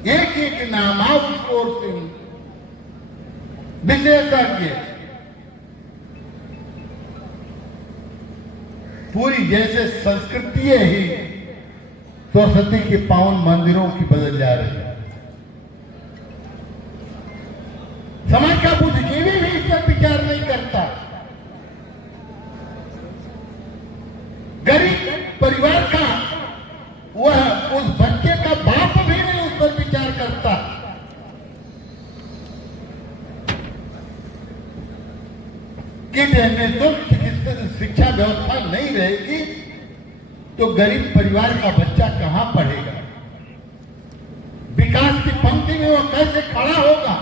एक नाम आउटसोर्सिंग विशेषज्ञ पूरी जैसे संस्कृति ही सरस्वती के पावन मंदिरों की बदल जा रही है। समाज का बुद्धिजीवी भी इस पर विचार नहीं करता। गरीब परिवार का वह उस बच्चे का बाप भी नहीं उस पर विचार करता। कि निःशुल्क शिक्षा व्यवस्था नहीं रहेगी तो गरीब परिवार का बच्चा कहां पढ़ेगा? विकास की पंक्ति में वो कैसे खड़ा होगा?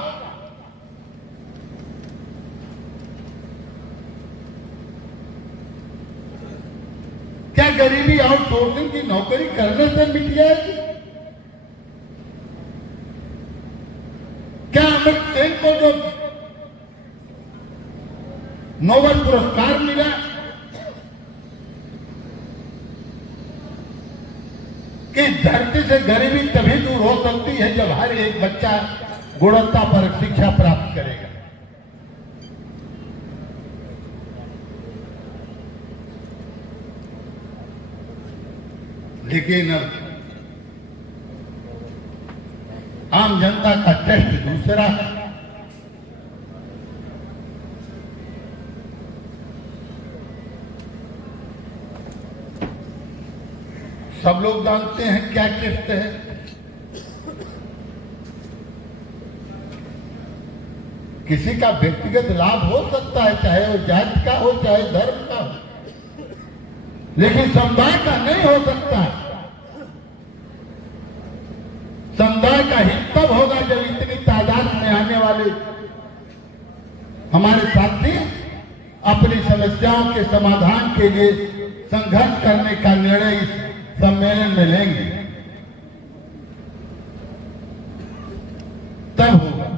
क्या गरीबी आउटसोर्सिंग की नौकरी करने से मिट जाएगी? क्या अमृत सेन को जो नोबेल पुरस्कार मिला, कि धरती से गरीबी तभी दूर हो सकती है जब हर एक बच्चा गुणवत्तापरक शिक्षा प्राप्त करेगा। लेकिन अब आम जनता का टेस्ट दूसरा है। सब लोग जानते हैं क्या टेस्ट है। किसी का व्यक्तिगत लाभ हो सकता है, चाहे वो जाति का हो चाहे धर्म का हो, लेकिन समुदाय का नहीं हो सकता। समुदाय का हित तब होगा जब इतनी तादाद में आने वाले हमारे साथी अपनी समस्याओं के समाधान के लिए संघर्ष करने का निर्णय इस सम्मेलन में लेंगे, तब होगा।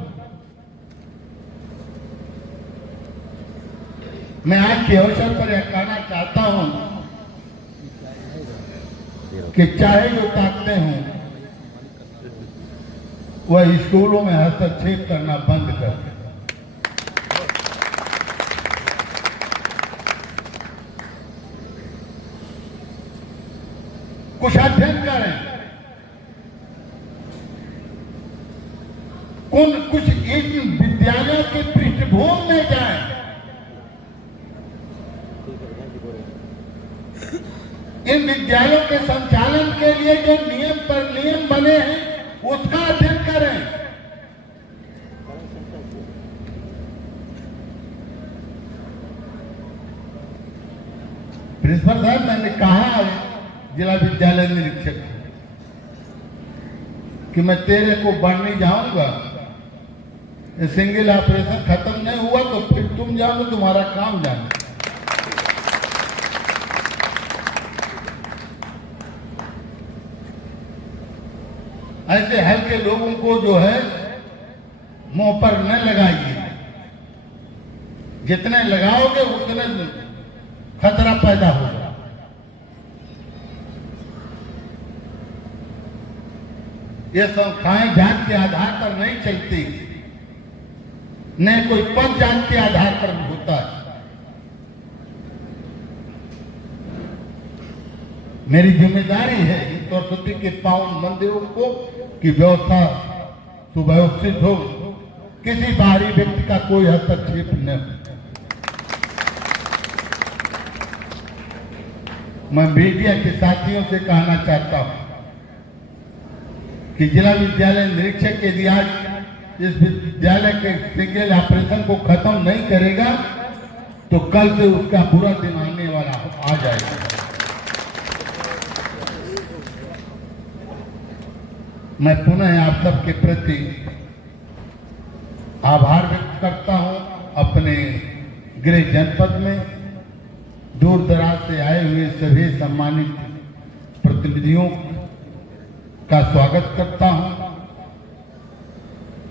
मैं आज के अवसर पर यह कहना चाहता हूं कि चाहे जो ताकतें हों वह स्कूलों में हस्तक्षेप करना बंद कर दें। कुछ अध्ययन करें, कुछ इन विद्यालयों की पृष्ठभूमि में जाएं, इन विद्यालयों के संचालन के लिए जो नियम पर नियम बने हैं उसका अध्ययन करें। प्रिंसिपल साहब, मैंने कहा जिला विद्यालय निरीक्षक कि मैं तेरे को बढ़ने जाऊंगा, सिंगल ऑपरेशन खत्म नहीं हुआ तो फिर तुम जानो, तुम्हारा काम जानो। ऐसे हल्के लोगों को जो है मुंह पर न लगाइए। जितने लगाओगे उतने खतरा पैदा होगा। ये संस्थाएं जात के आधार पर नहीं चलती, न कोई पद जात के आधार पर होता है। मेरी जिम्मेदारी है इन सरस्वती के पावन मंदिरों को की व्यवस्था सुव्यवस्थित हो, किसी बाहरी व्यक्ति का कोई हस्तक्षेप न हो। मैं मीडिया के साथियों से कहना चाहता हूं कि जिला विद्यालय निरीक्षक यदि आज इस विद्यालय के सिंगल ऑपरेशन को खत्म नहीं करेगा तो कल से उसका बुरा दिन आने वाला आ जाएगा। मैं पुनः आप सबके प्रति आभार व्यक्त करता हूं। अपने गृह जनपद में दूर दराज से आए हुए सभी सम्मानित प्रतिनिधियों का स्वागत करता हूं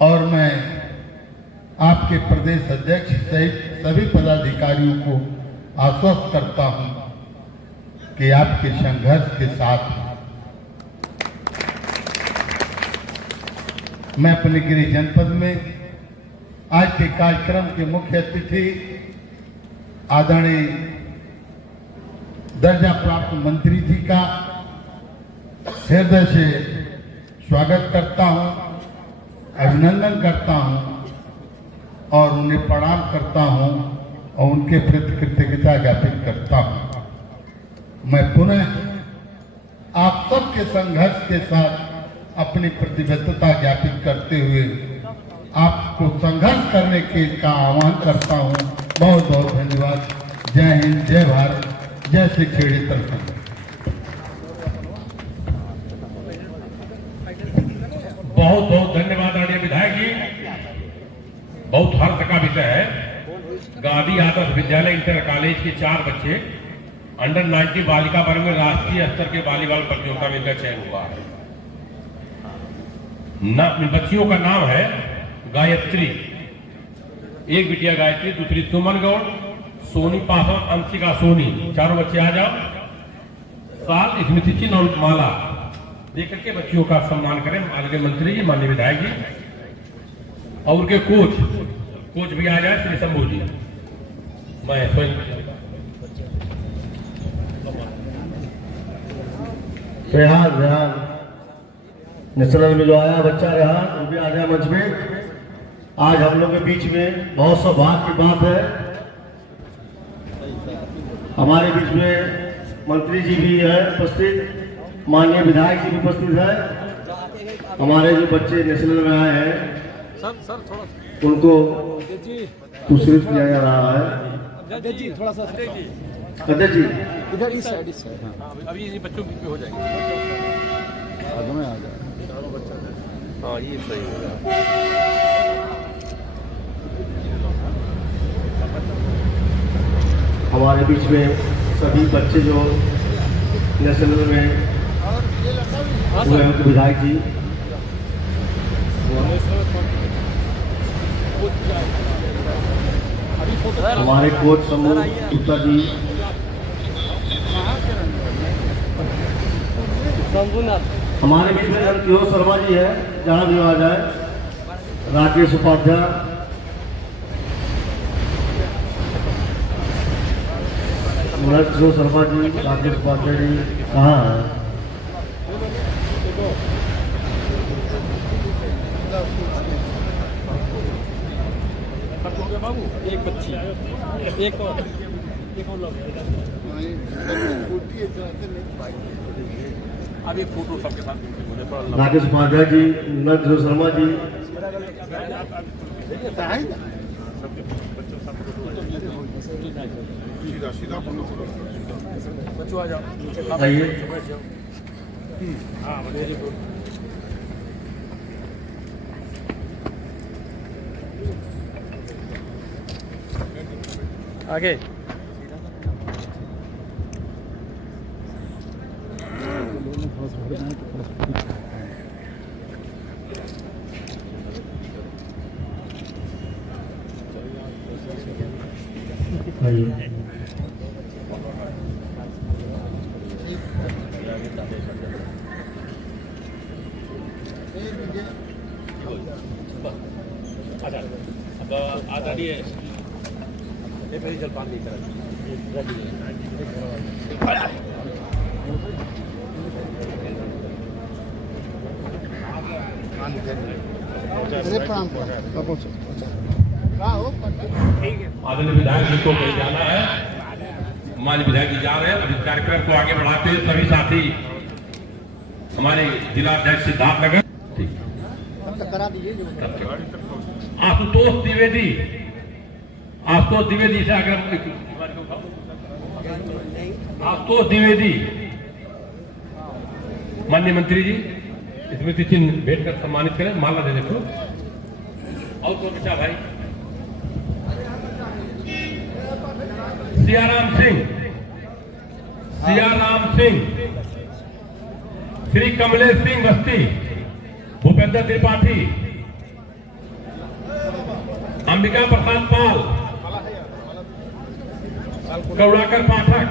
और मैं आपके प्रदेश अध्यक्ष सहित सभी पदाधिकारियों को आश्वस्त करता हूं कि आपके संघर्ष के साथ मैं अपने गृह जनपद में आज के कार्यक्रम के मुख्य अतिथि आदरणीय दर्जा प्राप्त मंत्री जी का हृदय से स्वागत करता हूं, अभिनंदन करता हूं और उन्हें प्रणाम करता हूं और उनके प्रति कृतज्ञता ज्ञापित करता हूं। मैं पुनः आप सबके संघर्ष के साथ अपनी प्रतिबद्धता ज्ञापित करते हुए आपको संघर्ष करने के का आह्वान करता हूं। बहुत बहुत धन्यवाद। जय हिंद, जय भारत, जय श्री खेड़ेतर संघ। बहुत बहुत धन्यवाद आदरणीय विधायक जी। बहुत हर्ष का विषय है। गांधी आदर्श विद्यालय इंटर कॉलेज के 4 बच्चे अंडर 19 बालिका वर्ग में राष्ट्रीय स्तर के वॉलीबॉल प्रतियोगिता में इनका चयन हुआ है। बच्चियों का नाम है गायत्री, एक बिटिया गायत्री, दूसरी सुमन गौड़, सोनी पासवान, अंशिका सोनी। चारों बच्चे आ जाओ। साल स्मृति चिन्ह और माला देकर के बच्चियों का सम्मान करें माननीय मंत्री जी, माननीय विधायक जी और उनके कोच भी आ जाए श्री शंभू जी। मैं स्वयं रेहान नेशनल में जो आया बच्चा रेहान, वो भी आ जाए मंच में। आज हम लोग के बीच में बहुत सौभाग्य की बात है, हमारे बीच में मंत्री जी भी है उपस्थित, माननीय विधायक जी भी उपस्थित है। हमारे जो बच्चे नेशनल में आए हैं उनको पुरस्कृत किया जा रहा है। अध्यक्ष जी थोड़ा सा अध्यक्ष जी इधर इस साइड अभी ये बच्चों के हो जाएंगे। आगे में आ जाए। हाँ ये सही होगा। हमारे बीच में सभी बच्चे जो नेशनल में हुए हैं विधायक जी, हमारे कोच समूह गुप्ता जी, हमारे बीच में नंदकिशोर शर्मा जी है, जहाँ भी आ जाए। राकेश उपाध्याय, नंदकिशोर शर्मा जी, राकेश उपाध्याय जी कहाँ है? बाबू एक बच्ची एक और लोग अब एक फोटो सबके साथ राकेश उपाध्याय जी, नंदकिशोर शर्मा जी, सीधा बच्चों आ जाओ। आइए। हाँ आगे आइए। आदरणीय जलपान की तरह आदरणीय विधायक जी को कहीं जाना है, हमारे विधायक जी जा रहे हैं। अभी कार्यक्रम को आगे बढ़ाते हैं सभी साथी हमारे जिला अध्यक्ष सिद्धार्थ नगर आशुतोष द्विवेदी से अगर आशुतोष द्विवेदी माननीय मंत्री जी स्मृति चिन्ह भेंट कर सम्मानित करें, माला दे देखो। और कौन बचा भाई? सियाराम सिंह, श्री कमलेश सिंह बस्ती, भूपेंद्र त्रिपाठी, अंबिका प्रसाद पाल, गौड़ाकर पाठक,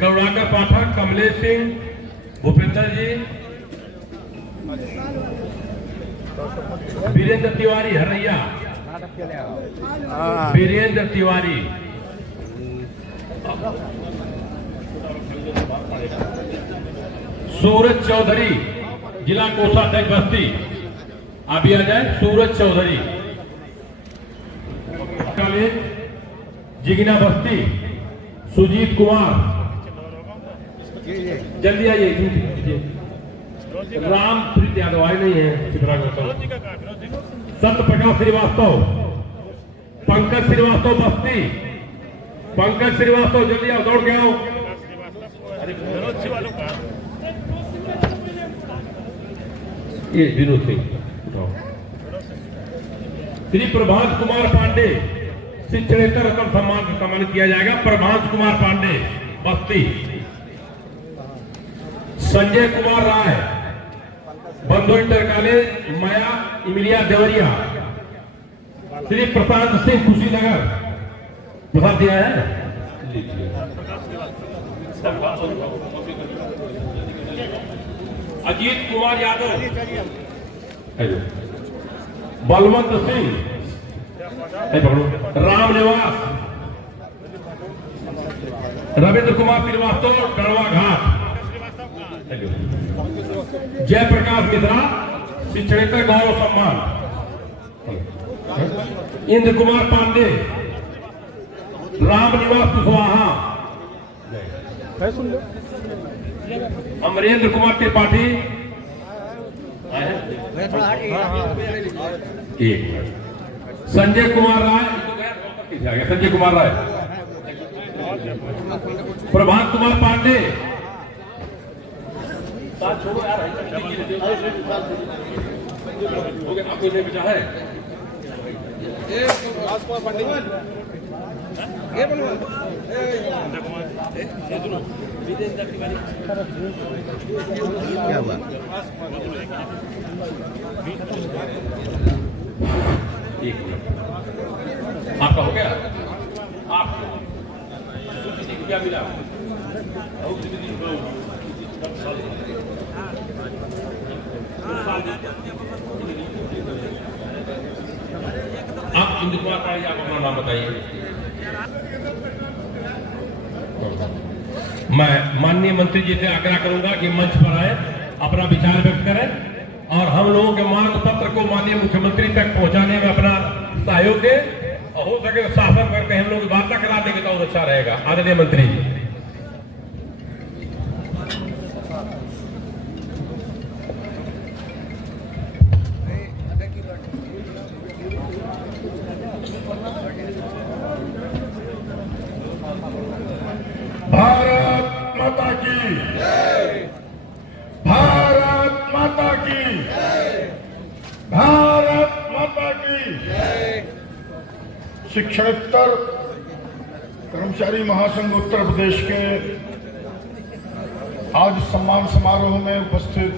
गौड़ाकर पाठक, कमलेश सिंह, भूपेंद्र जी, वीरेंद्र तिवारी हरैया, वीरेंद्र तिवारी, सूरज चौधरी, जिला कोषाध्यक्ष बस्ती, आप भी आ जाए। सूरज चौधरी, कॉलेज जिगना बस्ती, सुजीत कुमार, जल्दी आइए। रामप्रीत यादव आए नहीं है। सत्य प्रकाश श्रीवास्तव, पंकज श्रीवास्तव बस्ती, पंकज श्रीवास्तव जल्दी आओ, दौड़ के आओ। ये विनोद सिंह, श्री प्रभात कुमार पांडे, शिक्षणेतर रत्न सम्मान से सम्मानित किया जाएगा। प्रभात कुमार पांडे बस्ती, संजय कुमार राय, बंधु इंटर कॉलेज माया इमिलिया देवरिया, श्री प्रशांत सिंह कुशीनगर, प्रसाद दिया है। अजीत कुमार यादव, बलवंत सिंह, राम निवास, रविंद्र कुमार श्रीवास्तव, गढ़वा घाट, जयप्रकाश मिश्रा, शिक्षणेतर गौरव सम्मान, इंद्र कुमार पांडे, राम निवास कुशवाहा, अमरेंद्र कुमार त्रिपाठी, संजय कुमार राय, संजय कुमार राय, प्रभात कुमार पांडे, छोड़ो यार, हो गया, आपको नहीं बचा है। क्या हुआ? आपका हो गया? आप क्या मिला? आप इंदु कुमार पांडे, आप अपना नाम बताइए। मैं माननीय मंत्री जी से आग्रह करूंगा कि मंच पर आए, अपना विचार व्यक्त करें और हम लोगों के मांग पत्र को माननीय मुख्यमंत्री तक पहुंचाने में अपना सहयोग दें, और हो सके तो शासन करके हम लोग वार्ता करा देंगे तो और अच्छा रहेगा। आदरणीय मंत्री जी, भारत माता की जय, भारत माता की जय, भारत माता की जय। शिक्षणेतर कर्मचारी महासंघ उत्तर प्रदेश के आज सम्मान समारोह में उपस्थित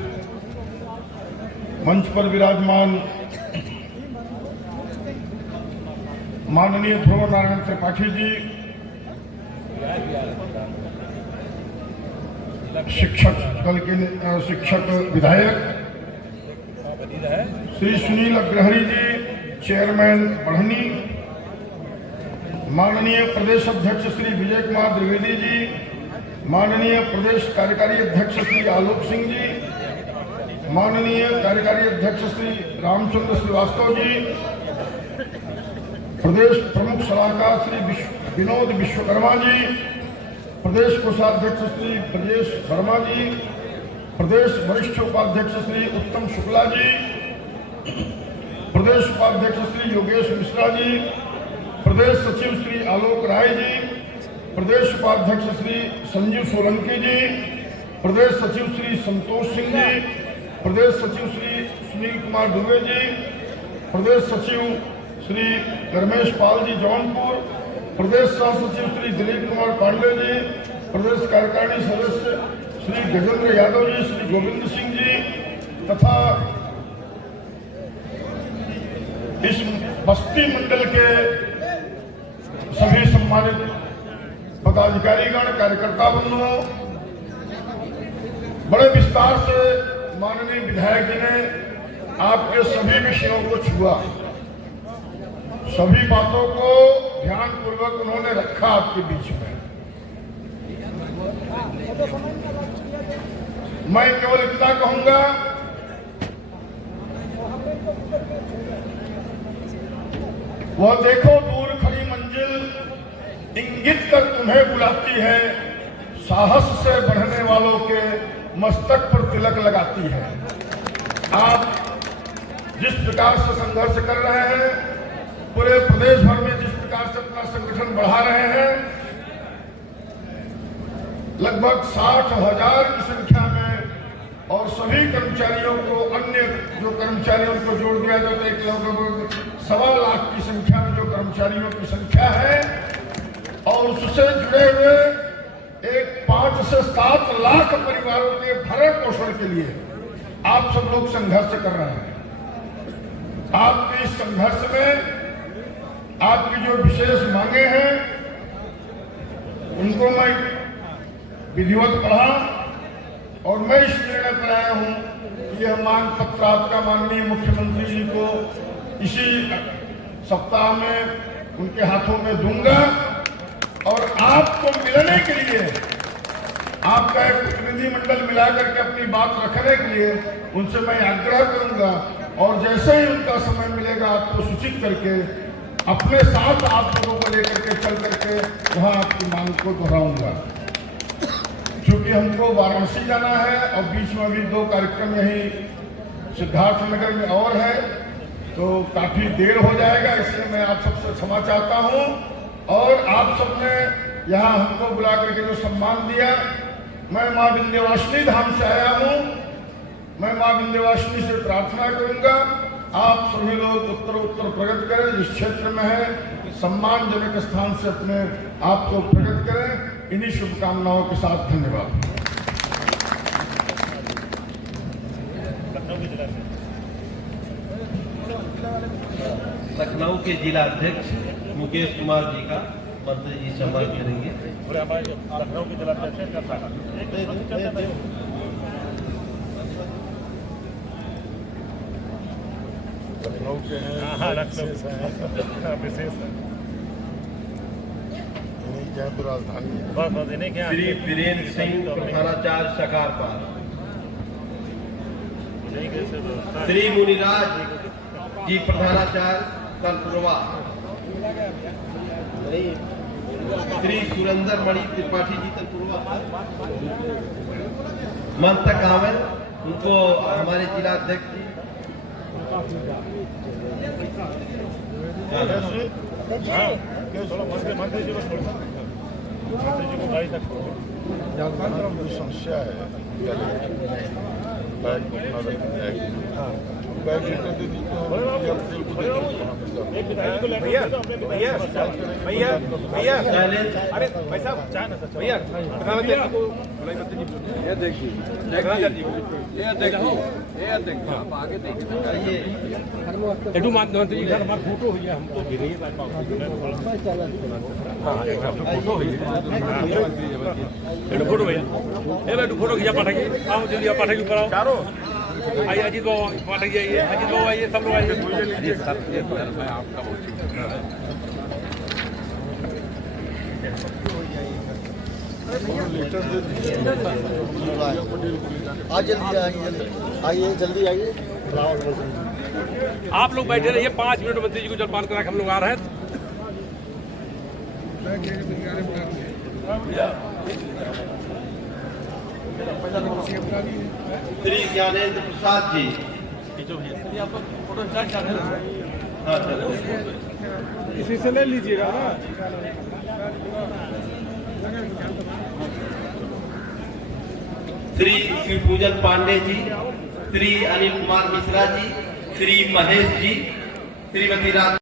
मंच पर विराजमान माननीय ध्रुव नारायण त्रिपाठी जी, शिक्षक दल के शिक्षक विधायक श्री सुनील अग्रहरी जी, चेयरमैन बढ़नी, माननीय प्रदेश अध्यक्ष श्री विजय कुमार द्विवेदी जी, माननीय प्रदेश कार्यकारी अध्यक्ष श्री आलोक सिंह जी, माननीय कार्यकारी अध्यक्ष श्री रामचंद्र श्रीवास्तव जी, प्रदेश प्रमुख सलाहकार श्री विनोद विश्वकर्मा जी, प्रदेश कोषाध्यक्ष श्री ब्रजेश वर्मा जी, प्रदेश वरिष्ठ उपाध्यक्ष श्री उत्तम शुक्ला जी, प्रदेश उपाध्यक्ष श्री योगेश मिश्रा जी, प्रदेश सचिव श्री आलोक राय जी, प्रदेश उपाध्यक्ष श्री संजीव सोलंकी जी, प्रदेश सचिव श्री संतोष सिंह जी, प्रदेश सचिव श्री सुनील कुमार दुबे जी, प्रदेश सचिव श्री धर्मेश पाल जी जौनपुर, प्रदेश सह सचिव श्री दिलीप कुमार पांडे जी, प्रदेश कार्यकारिणी सदस्य श्री गजेंद्र यादव जी, श्री गोविंद सिंह जी तथा इस बस्ती मंडल के सभी सम्मानित पदाधिकारीगण, कार्यकर्ता बंधुओं, बड़े विस्तार से माननीय विधायक जी ने आपके सभी विषयों को छुआ, सभी बातों को ध्यानपूर्वक उन्होंने रखा आपके बीच में। मैं केवल इतना कहूंगा, वह देखो दूर खड़ी मंजिल इंगित कर तुम्हें बुलाती है, साहस से बढ़ने वालों के मस्तक पर तिलक लगाती है। आप जिस प्रकार से संघर्ष कर रहे हैं, पूरे प्रदेश भर में जिस प्रकार से अपना संगठन बढ़ा रहे हैं, लगभग 60,000 की संख्या में, और सभी कर्मचारियों को, अन्य जो कर्मचारियों को जोड़ दिया जाए तो एक लगभग 1.25 लाख की संख्या में जो कर्मचारियों की संख्या है, और उससे जुड़े हुए एक 5 से 7 लाख परिवारों के भरण पोषण के लिए आप सब लोग संघर्ष कर रहे हैं। आपके इस संघर्ष में आपकी जो विशेष मांगे हैं उनको मैं विधिवत पढ़ा, और मैं इस निर्णय पर आया हूं कि यह मांग पत्र आपका माननीय मुख्यमंत्री जी को इसी सप्ताह में उनके हाथों में दूंगा, और आपको मिलने के लिए, आपका एक प्रतिनिधिमंडल मिलाकर के अपनी बात रखने के लिए उनसे मैं आग्रह करूंगा, और जैसे ही उनका समय मिलेगा आपको सूचित करके अपने साथ आप लोगों को लेकर के चल करके वहां आपकी मांग को दोहराऊंगा। क्योंकि हमको वाराणसी जाना है और बीच में अभी 2 कार्यक्रम यही सिद्धार्थनगर में और है, तो काफी देर हो जाएगा, इसलिए मैं आप सबसे क्षमा चाहता हूं। और आप सबने यहाँ हमको बुला करके जो सम्मान दिया, मैं माँ विंध्यवासिनी धाम से आया हूँ, मैं माँ विंध्यवासिनी से प्रार्थना करूंगा आप सभी लोग उत्तर प्रगति करें, जिस क्षेत्र में है सम्मानजनक स्थान से अपने आप को प्रकट करें। इन्हीं शुभकामनाओं के साथ धन्यवाद। लखनऊ के जिला अध्यक्ष मुकेश कुमार जी का मंत्री जी सम्मान करेंगे। लखनऊ के जिला लखनऊ के विशेष है, तो राजधानी श्री वीरेंद्र सिंह प्रधानाचार्य शकारपाल, श्री मुनिराज जी प्रधानाचार्य तलपुरवा, श्री सुरेंद्र मणि त्रिपाठी जी तलपुरवा, मंतक कांवल, उनको हमारे जिला अध्यक्ष जी समस्या है, फोटो हुई है हमको फोटो भैया फोटो खींचा पाठक आओ जल्दी आप पाठक ऊपर आओ चारों आइए अजीत बाबू पाठक जी आइए अजीत बाबू आइए सब लोग आइए मैं आपका आज जल्दी आइए जल्दी आइए। आप लोग बैठे रहिए, 5 मिनट मंत्री जी को जलपान करा के हम लोग आ रहे हैं। श्री ज्ञानेंद्र प्रसाद जी। इसी से ले लीजिएगा ना। श्री शिवपूजन पांडे जी, श्री अनिल कुमार मिश्रा जी, श्री महेश जी, श्रीमती राज